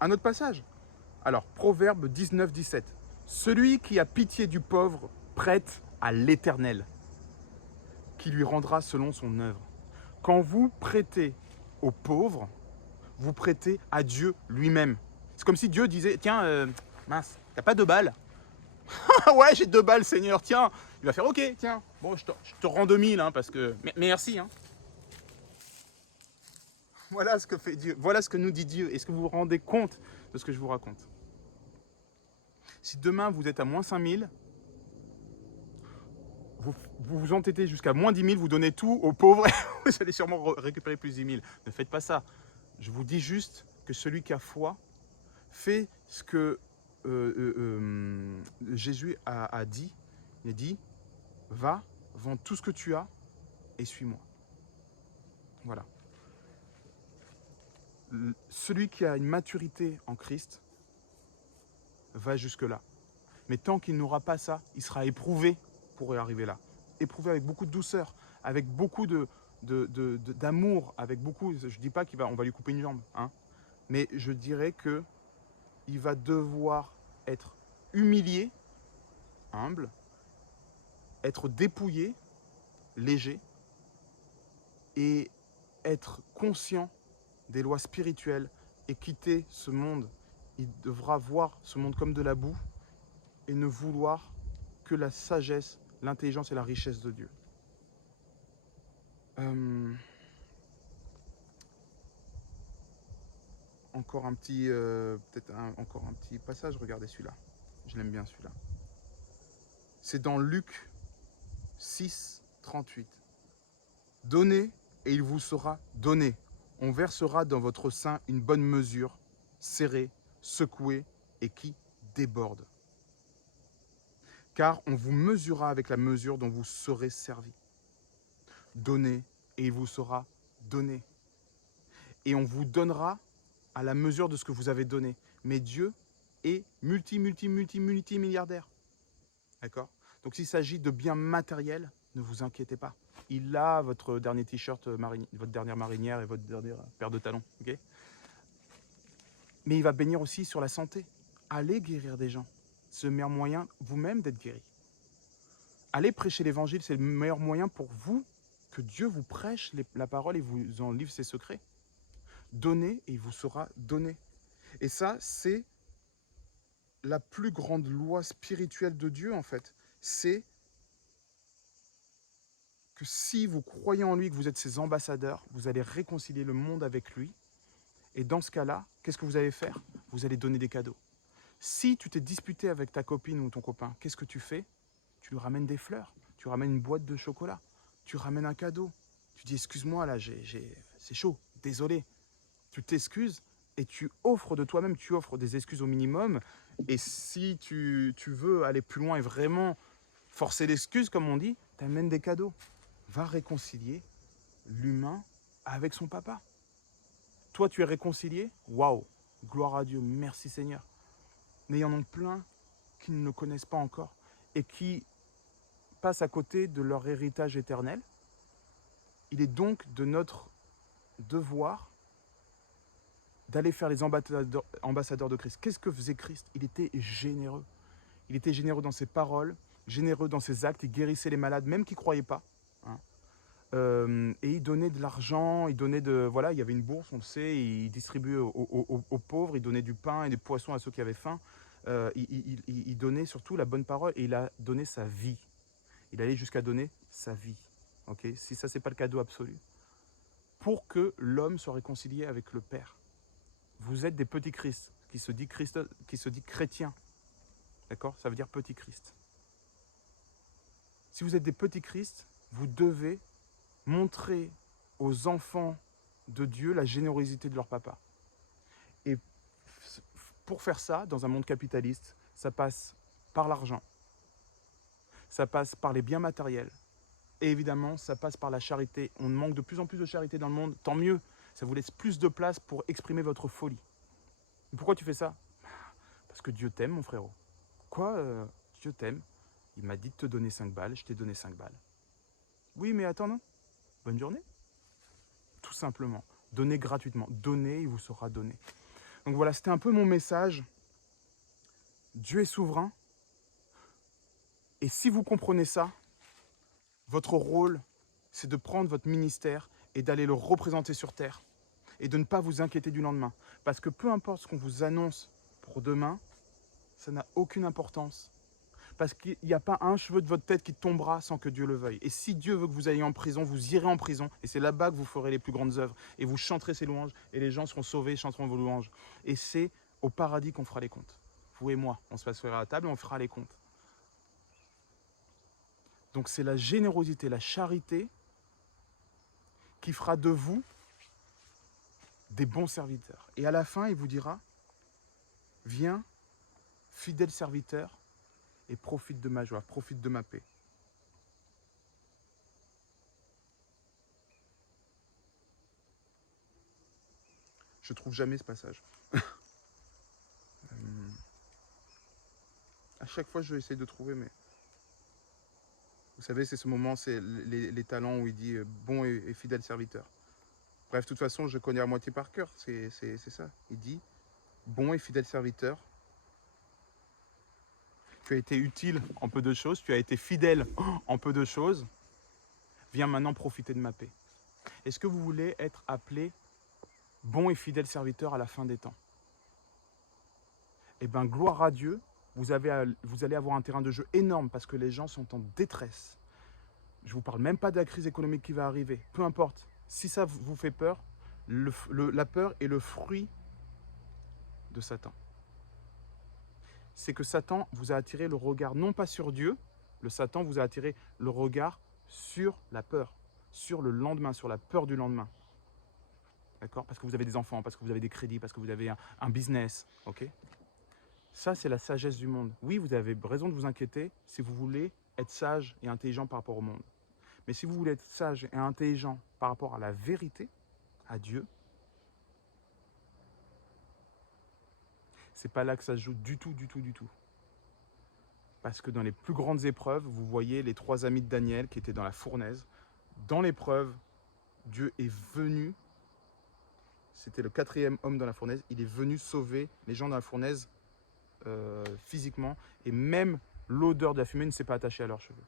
Un autre passage. Alors, Proverbe 19, 17. Celui qui a pitié du pauvre prête à l'Éternel, qui lui rendra selon son œuvre. Quand vous prêtez aux pauvres, vous prêtez à Dieu lui-même. C'est comme si Dieu disait, tiens, mince, t'as pas 2 balles? Ouais, j'ai 2 balles, Seigneur, tiens. Il va faire, ok, tiens, bon, je te rends 2000, hein, parce que... Mais merci, hein. Voilà ce que fait Dieu, voilà ce que nous dit Dieu. Est-ce que vous vous rendez compte de ce que je vous raconte? Si demain vous êtes à moins 5000, vous vous entêtez jusqu'à moins 10 000, vous donnez tout aux pauvres et vous allez sûrement récupérer plus 10 000. Ne faites pas ça. Je vous dis juste que celui qui a foi fait ce que Jésus a dit. Il a dit, va, vends tout ce que tu as et suis-moi. Voilà. Celui qui a une maturité en Christ va jusque-là. Mais tant qu'il n'aura pas ça, il sera éprouvé pour y arriver là. Éprouvé avec beaucoup de douceur, avec beaucoup d'amour, avec beaucoup... Je ne dis pas qu'on va lui couper une jambe, hein, mais je dirais qu'il va devoir être humilié, humble, être dépouillé, léger, et être conscient des lois spirituelles et quitter ce monde. Il devra voir ce monde comme de la boue et ne vouloir que la sagesse, l'intelligence et la richesse de Dieu. Encore un petit, encore un petit passage, regardez celui-là. Je l'aime bien celui-là. C'est dans Luc 6, 38. Donnez et il vous sera donné. On versera dans votre sein une bonne mesure, serrée, secouée et qui déborde. Car on vous mesurera avec la mesure dont vous serez servi. Donnez et il vous sera donné. Et on vous donnera à la mesure de ce que vous avez donné. Mais Dieu est multimilliardaire. D'accord? Donc s'il s'agit de biens matériels, ne vous inquiétez pas. Il a votre dernier t-shirt, votre dernière marinière et votre dernière paire de talons. Okay? Mais il va bénir aussi sur la santé. Allez guérir des gens. C'est le meilleur moyen vous-même d'être guéri. Allez prêcher l'évangile, c'est le meilleur moyen pour vous, que Dieu vous prêche la parole et vous en livre ses secrets. Donnez et il vous sera donné. Et ça, c'est la plus grande loi spirituelle de Dieu, en fait. C'est que si vous croyez en lui, que vous êtes ses ambassadeurs, vous allez réconcilier le monde avec lui. Et dans ce cas-là, qu'est-ce que vous allez faire? Vous allez donner des cadeaux. Si tu t'es disputé avec ta copine ou ton copain, qu'est-ce que tu fais? Tu lui ramènes des fleurs, tu ramènes une boîte de chocolat, tu ramènes un cadeau. Tu dis, excuse-moi, là, c'est chaud, désolé. Tu t'excuses et tu offres de toi-même, tu offres des excuses au minimum. Et si tu veux aller plus loin et vraiment forcer l'excuse, comme on dit, t'amènes des cadeaux. Va réconcilier l'humain avec son papa. Toi, tu es réconcilié? Waouh! Gloire à Dieu, merci Seigneur. Mais il y en a plein qui ne le connaissent pas encore et qui passent à côté de leur héritage éternel. Il est donc de notre devoir d'aller faire les ambassadeurs de Christ. Qu'est-ce que faisait Christ? Il était généreux. Il était généreux dans ses paroles, généreux dans ses actes. Il guérissait les malades, même qui ne croyaient pas. Hein. Et il donnait de l'argent, il donnait de... Voilà, il y avait une bourse, on le sait, il distribuait aux pauvres, il donnait du pain et des poissons à ceux qui avaient faim. Il donnait surtout la bonne parole et il a donné sa vie. Il allait jusqu'à donner sa vie. Okay, si ça, ce n'est pas le cadeau absolu. Pour que l'homme soit réconcilié avec le Père. Vous êtes des petits Christ, qui se dit chrétien. D'accord? Ça veut dire petit Christ. Si vous êtes des petits Christ, vous devez montrer aux enfants de Dieu la générosité de leur papa. Et pour faire ça, dans un monde capitaliste, ça passe par l'argent. Ça passe par les biens matériels. Et évidemment, ça passe par la charité. On manque de plus en plus de charité dans le monde. Tant mieux, ça vous laisse plus de place pour exprimer votre folie. Pourquoi tu fais ça? Parce que Dieu t'aime, mon frérot. Quoi Dieu t'aime. Il m'a dit de te donner 5 balles, je t'ai donné 5 balles. Oui, mais attends, non. Bonne journée. Tout simplement. Donnez gratuitement. Donnez, il vous sera donné. Donc voilà, c'était un peu mon message. Dieu est souverain. Et si vous comprenez ça, votre rôle, c'est de prendre votre ministère et d'aller le représenter sur terre. Et de ne pas vous inquiéter du lendemain. Parce que peu importe ce qu'on vous annonce pour demain, ça n'a aucune importance. Parce qu'il n'y a pas un cheveu de votre tête qui tombera sans que Dieu le veuille. Et si Dieu veut que vous ayez en prison, vous irez en prison. Et c'est là-bas que vous ferez les plus grandes œuvres. Et vous chanterez ses louanges. Et les gens seront sauvés et chanteront vos louanges. Et c'est au paradis qu'on fera les comptes. Vous et moi, on se passera à la table et on fera les comptes. Donc c'est la générosité, la charité qui fera de vous des bons serviteurs. Et à la fin, il vous dira, viens, fidèle serviteur, et profite de ma joie, profite de ma paix. Je trouve jamais ce passage. À chaque fois, je vais essayer de trouver, mais... Vous savez, c'est ce moment, c'est les talents où il dit bon et fidèle serviteur. Bref, de toute façon, je connais à moitié par cœur, c'est ça. Il dit bon et fidèle serviteur. Tu as été utile en peu de choses, tu as été fidèle en peu de choses. Viens maintenant profiter de ma paix. Est-ce que vous voulez être appelé bon et fidèle serviteur à la fin des temps? Eh bien, gloire à Dieu, vous allez avoir un terrain de jeu énorme parce que les gens sont en détresse. Je ne vous parle même pas de la crise économique qui va arriver. Peu importe. Si ça vous fait peur, la peur est le fruit de Satan. C'est que Satan vous a attiré le regard, non pas sur Dieu, le Satan vous a attiré le regard sur la peur, sur le lendemain, sur la peur du lendemain. D'accord? Parce que vous avez des enfants, parce que vous avez des crédits, parce que vous avez un business. Ok? Ça, c'est la sagesse du monde. Oui, vous avez raison de vous inquiéter si vous voulez être sage et intelligent par rapport au monde. Mais si vous voulez être sage et intelligent par rapport à la vérité, à Dieu, c'est pas là que ça se joue du tout, du tout, du tout. Parce que dans les plus grandes épreuves, vous voyez les 3 amis de Daniel qui étaient dans la fournaise. Dans l'épreuve, Dieu est venu, c'était le 4e homme dans la fournaise, il est venu sauver les gens dans la fournaise physiquement. Et même l'odeur de la fumée ne s'est pas attachée à leurs cheveux.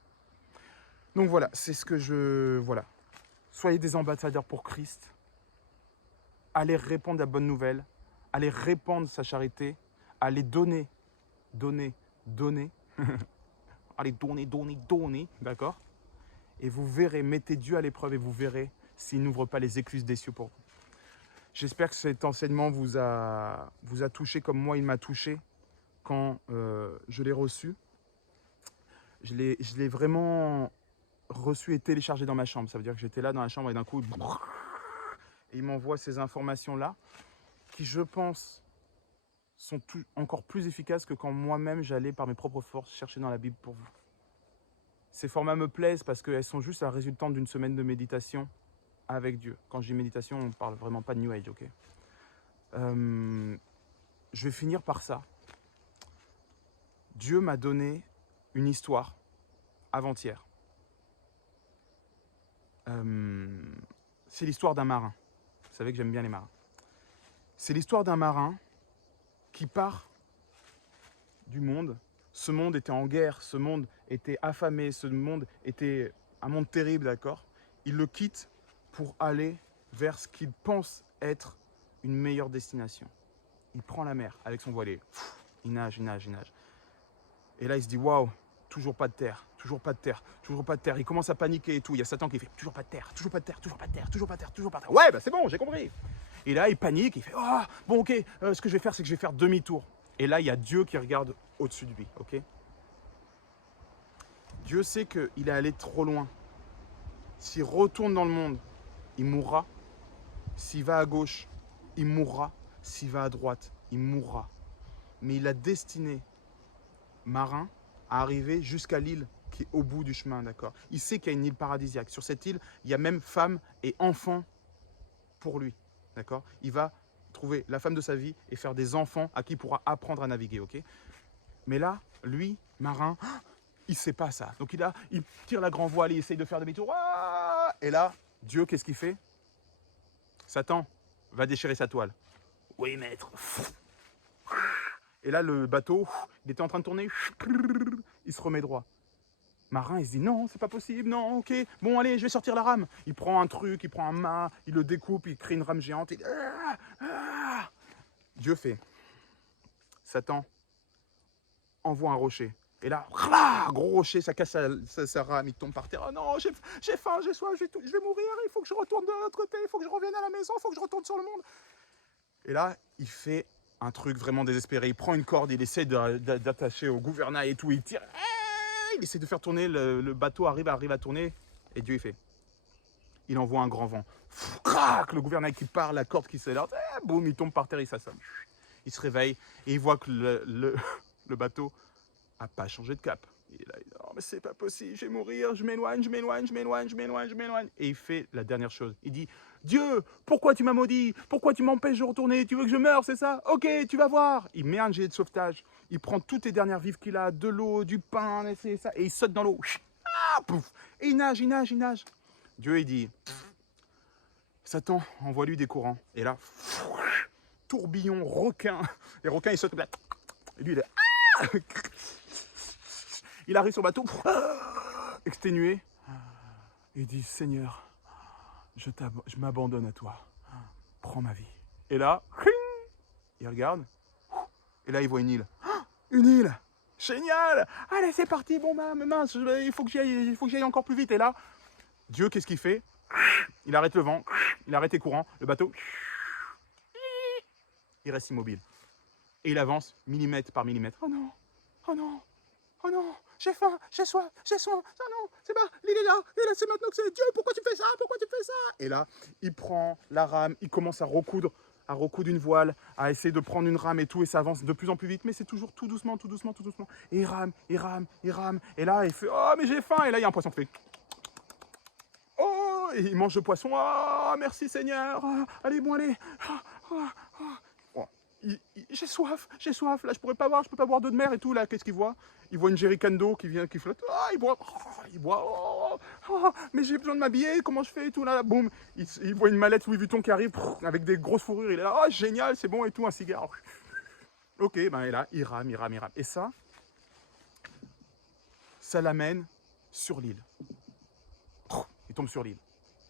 Donc voilà, c'est ce que je... Voilà. Soyez des ambassadeurs pour Christ. Allez répandre la bonne nouvelle. Allez répandre sa charité. Allez donner. Donner. Donner. Allez donner, donner, donner. D'accord? Et vous verrez, mettez Dieu à l'épreuve et vous verrez s'il n'ouvre pas les écluses des cieux pour vous. J'espère que cet enseignement vous a touché comme moi il m'a touché quand je l'ai reçu. Je l'ai vraiment reçu et téléchargé dans ma chambre. Ça veut dire que j'étais là dans la chambre et d'un coup, et il m'envoie ces informations-là qui, je pense, sont encore plus efficaces que quand moi-même j'allais par mes propres forces chercher dans la Bible pour vous. Ces formats me plaisent parce qu'elles sont juste la résultante d'une semaine de méditation avec Dieu. Quand je dis méditation, on ne parle vraiment pas de New Age, ok? Je vais finir par ça. Dieu m'a donné une histoire avant-hier. C'est l'histoire d'un marin. Vous savez que j'aime bien les marins. C'est l'histoire d'un marin qui part du monde. Ce monde était en guerre, ce monde était affamé, ce monde était un monde terrible, d'accord? Il le quitte pour aller vers ce qu'il pense être une meilleure destination. Il prend la mer avec son voilier. Il nage, il nage, il nage. Et là, il se dit, waouh, toujours pas de terre, toujours pas de terre, toujours pas de terre. Il commence à paniquer et tout. Il y a Satan qui fait, toujours pas de terre, toujours pas de terre, toujours pas de terre, toujours pas de terre, toujours pas de terre. Ouais, bah c'est bon, j'ai compris. Et là, il panique, il fait, oh, bon, ok, ce que je vais faire, c'est que je vais faire demi-tour. Et là, il y a Dieu qui regarde au-dessus de lui, ok? Dieu sait qu'il est allé trop loin. S'il retourne dans le monde, il mourra. S'il va à gauche, il mourra. S'il va à droite, il mourra. Mais il a destiné marin à arriver jusqu'à l'île qui est au bout du chemin, d'accord? Il sait qu'il y a une île paradisiaque. Sur cette île, il y a même femmes et enfants pour lui, d'accord? Il va trouver la femme de sa vie et faire des enfants à qui il pourra apprendre à naviguer, ok? Mais là, lui, marin, il ne sait pas ça. Donc il tire la grand voile, il essaye de faire demi-tour. Et là, Dieu, qu'est-ce qu'il fait? Satan va déchirer sa toile. Oui, maître. Et là, le bateau, il était en train de tourner. Il se remet droit. Marin, il se dit non, c'est pas possible, non, ok. Bon, allez, je vais sortir la rame. Il prend un truc, il prend un mât, il le découpe, il crée une rame géante. Et... Dieu fait. Satan envoie un rocher. Et là, gros rocher, ça casse sa rame, il tombe par terre. Oh non, j'ai faim, j'ai soif, je vais mourir, il faut que je retourne de l'autre côté, il faut que je revienne à la maison, il faut que je retourne sur le monde. Et là, il fait un truc vraiment désespéré. Il prend une corde, il essaie d'attacher au gouvernail et tout, il tire. Il essaie de faire tourner, le bateau arrive à tourner. Et Dieu, il fait. Il envoie un grand vent. Crac, le gouvernail qui part, la corde qui s'élance. Boum, il tombe par terre, il s'assomme. Il se réveille et il voit que le bateau n'a pas changé de cap. Et là, il dit, oh, mais c'est pas possible, je vais mourir, je m'éloigne, je m'éloigne, je m'éloigne, je m'éloigne, je m'éloigne. Et il fait la dernière chose. Il dit, Dieu, pourquoi tu m'as maudit? Pourquoi tu m'empêches de retourner? Tu veux que je meure, c'est ça? Ok, tu vas voir. Il met un gilet de sauvetage. Il prend toutes les dernières vives qu'il a, de l'eau, du pain, et ça, et il saute dans l'eau. Ah, pouf. Et il nage, il nage, il nage. Dieu, il dit, Satan, envoie-lui des courants. Et là, tourbillon, requin. Les requins, ils sautent. Et lui, il est... Il arrive sur le bateau, exténué. Il dit, Seigneur, je m'abandonne à toi. Prends ma vie. Et là, il regarde. Et là, il voit une île. Une île! Génial! Allez, c'est parti. Bon, mince, il faut que j'y aille encore plus vite. Et là, Dieu, qu'est-ce qu'il fait? Il arrête le vent. Il arrête les courants. Le bateau, il reste immobile. Et il avance millimètre par millimètre. Oh non! Oh non! Oh non, j'ai faim, j'ai soif, j'ai soin. Ah non, c'est pas, l'île est là, et là c'est maintenant que c'est Dieu, pourquoi tu fais ça? Pourquoi tu fais ça? Et là, il prend la rame, il commence à recoudre une voile, à essayer de prendre une rame et tout, et ça avance de plus en plus vite, mais c'est toujours tout doucement, tout doucement, tout doucement. Et il rame, il rame, il rame. Et là, il fait, oh, mais j'ai faim. Et là, il y a un poisson qui fait, oh, et il mange le poisson. Oh, merci Seigneur. Allez, bon, allez. J'ai soif, là je peux pas boire d'eau de mer et tout, là qu'est-ce qu'il voit? Il voit une jerrycan d'eau qui flotte, il boit, mais j'ai besoin de m'habiller, comment je fais et tout, là, boum, il voit une mallette Louis Vuitton qui arrive, avec des grosses fourrures, il est là, oh génial, c'est bon et tout, un cigare. Ok, ben et là, il rame, et ça l'amène sur l'île. Il tombe sur l'île,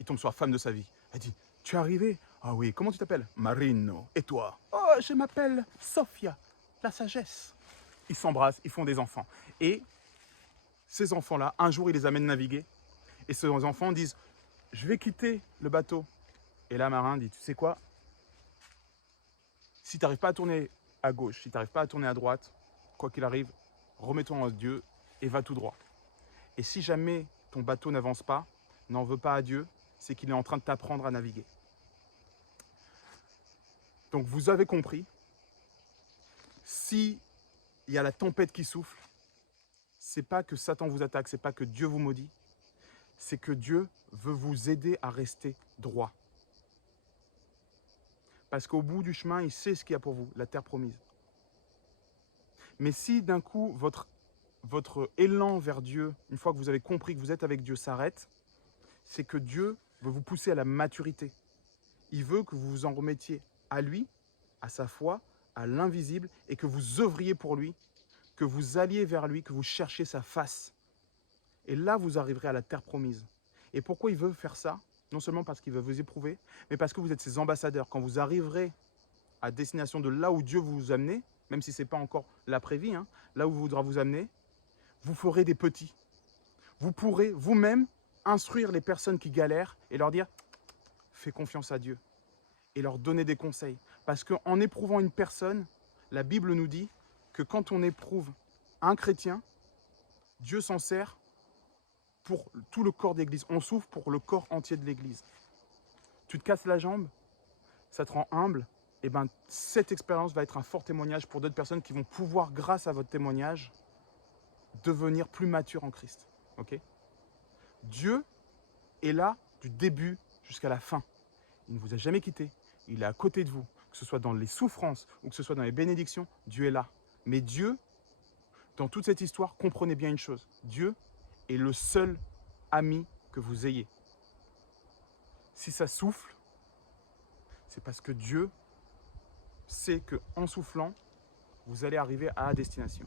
il tombe sur la femme de sa vie, elle dit, tu es arrivé? Ah oui, comment tu t'appelles? Marino. Et toi? Oh, je m'appelle Sophia, la sagesse. Ils s'embrassent, ils font des enfants. Et ces enfants-là, un jour, ils les amènent naviguer. Et ces enfants disent, je vais quitter le bateau. Et là, marin dit, tu sais quoi? Si tu n'arrives pas à tourner à gauche, si tu n'arrives pas à tourner à droite, quoi qu'il arrive, remets-toi en Dieu et va tout droit. Et si jamais ton bateau n'avance pas, n'en veux pas à Dieu, c'est qu'il est en train de t'apprendre à naviguer. Donc vous avez compris, s'il y a la tempête qui souffle, c'est pas que Satan vous attaque, c'est pas que Dieu vous maudit, c'est que Dieu veut vous aider à rester droit. Parce qu'au bout du chemin, il sait ce qu'il y a pour vous, la terre promise. Mais si d'un coup, votre élan vers Dieu, une fois que vous avez compris que vous êtes avec Dieu, s'arrête, c'est que Dieu veut vous pousser à la maturité. Il veut que vous vous en remettiez à lui, à sa foi, à l'invisible, et que vous œuvriez pour lui, que vous alliez vers lui, que vous cherchiez sa face. Et là, vous arriverez à la terre promise. Et pourquoi il veut faire ça? Non seulement parce qu'il veut vous éprouver, mais parce que vous êtes ses ambassadeurs. Quand vous arriverez à destination de là où Dieu vous amener, même si ce n'est pas encore l'après-vie, hein, là où il voudra vous amener, vous ferez des petits. Vous pourrez vous-même instruire les personnes qui galèrent et leur dire « fais confiance à Dieu » et leur donner des conseils. Parce qu'en éprouvant une personne, la Bible nous dit que quand on éprouve un chrétien, Dieu s'en sert pour tout le corps d'Église. On souffre pour le corps entier de l'Église. Tu te casses la jambe, ça te rend humble, et ben cette expérience va être un fort témoignage pour d'autres personnes qui vont pouvoir, grâce à votre témoignage, devenir plus matures en Christ. Okay? Dieu est là du début jusqu'à la fin. Il ne vous a jamais quitté. Il est à côté de vous. Que ce soit dans les souffrances ou que ce soit dans les bénédictions, Dieu est là. Mais Dieu, dans toute cette histoire, comprenez bien une chose. Dieu est le seul ami que vous ayez. Si ça souffle, c'est parce que Dieu sait qu'en soufflant, vous allez arriver à la destination.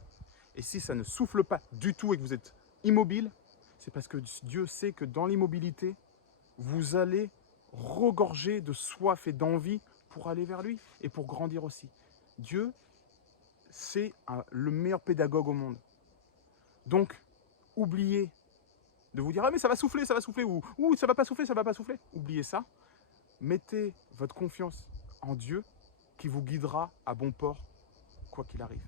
Et si ça ne souffle pas du tout et que vous êtes immobile, c'est parce que Dieu sait que dans l'immobilité, vous allez regorger de soif et d'envie pour aller vers lui et pour grandir aussi. Dieu, c'est le meilleur pédagogue au monde. Donc, oubliez de vous dire « Ah mais ça va souffler, ou « ça va pas souffler, ça va pas souffler ». Oubliez ça. Mettez votre confiance en Dieu qui vous guidera à bon port, quoi qu'il arrive.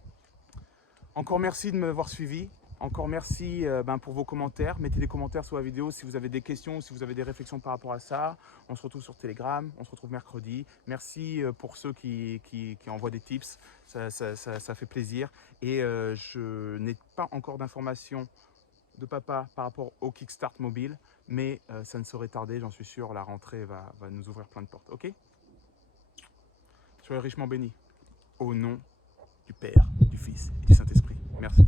Encore merci de m'avoir suivi. Encore merci pour vos commentaires. Mettez des commentaires sous la vidéo si vous avez des questions, si vous avez des réflexions par rapport à ça. On se retrouve sur Telegram, on se retrouve mercredi. Merci pour ceux qui envoient des tips, ça fait plaisir. Et je n'ai pas encore d'informations de papa par rapport au Kickstart mobile, mais ça ne saurait tarder, j'en suis sûr, la rentrée va nous ouvrir plein de portes. Ok? Soyez richement bénis. Au nom du Père, du Fils et du Saint-Esprit. Merci.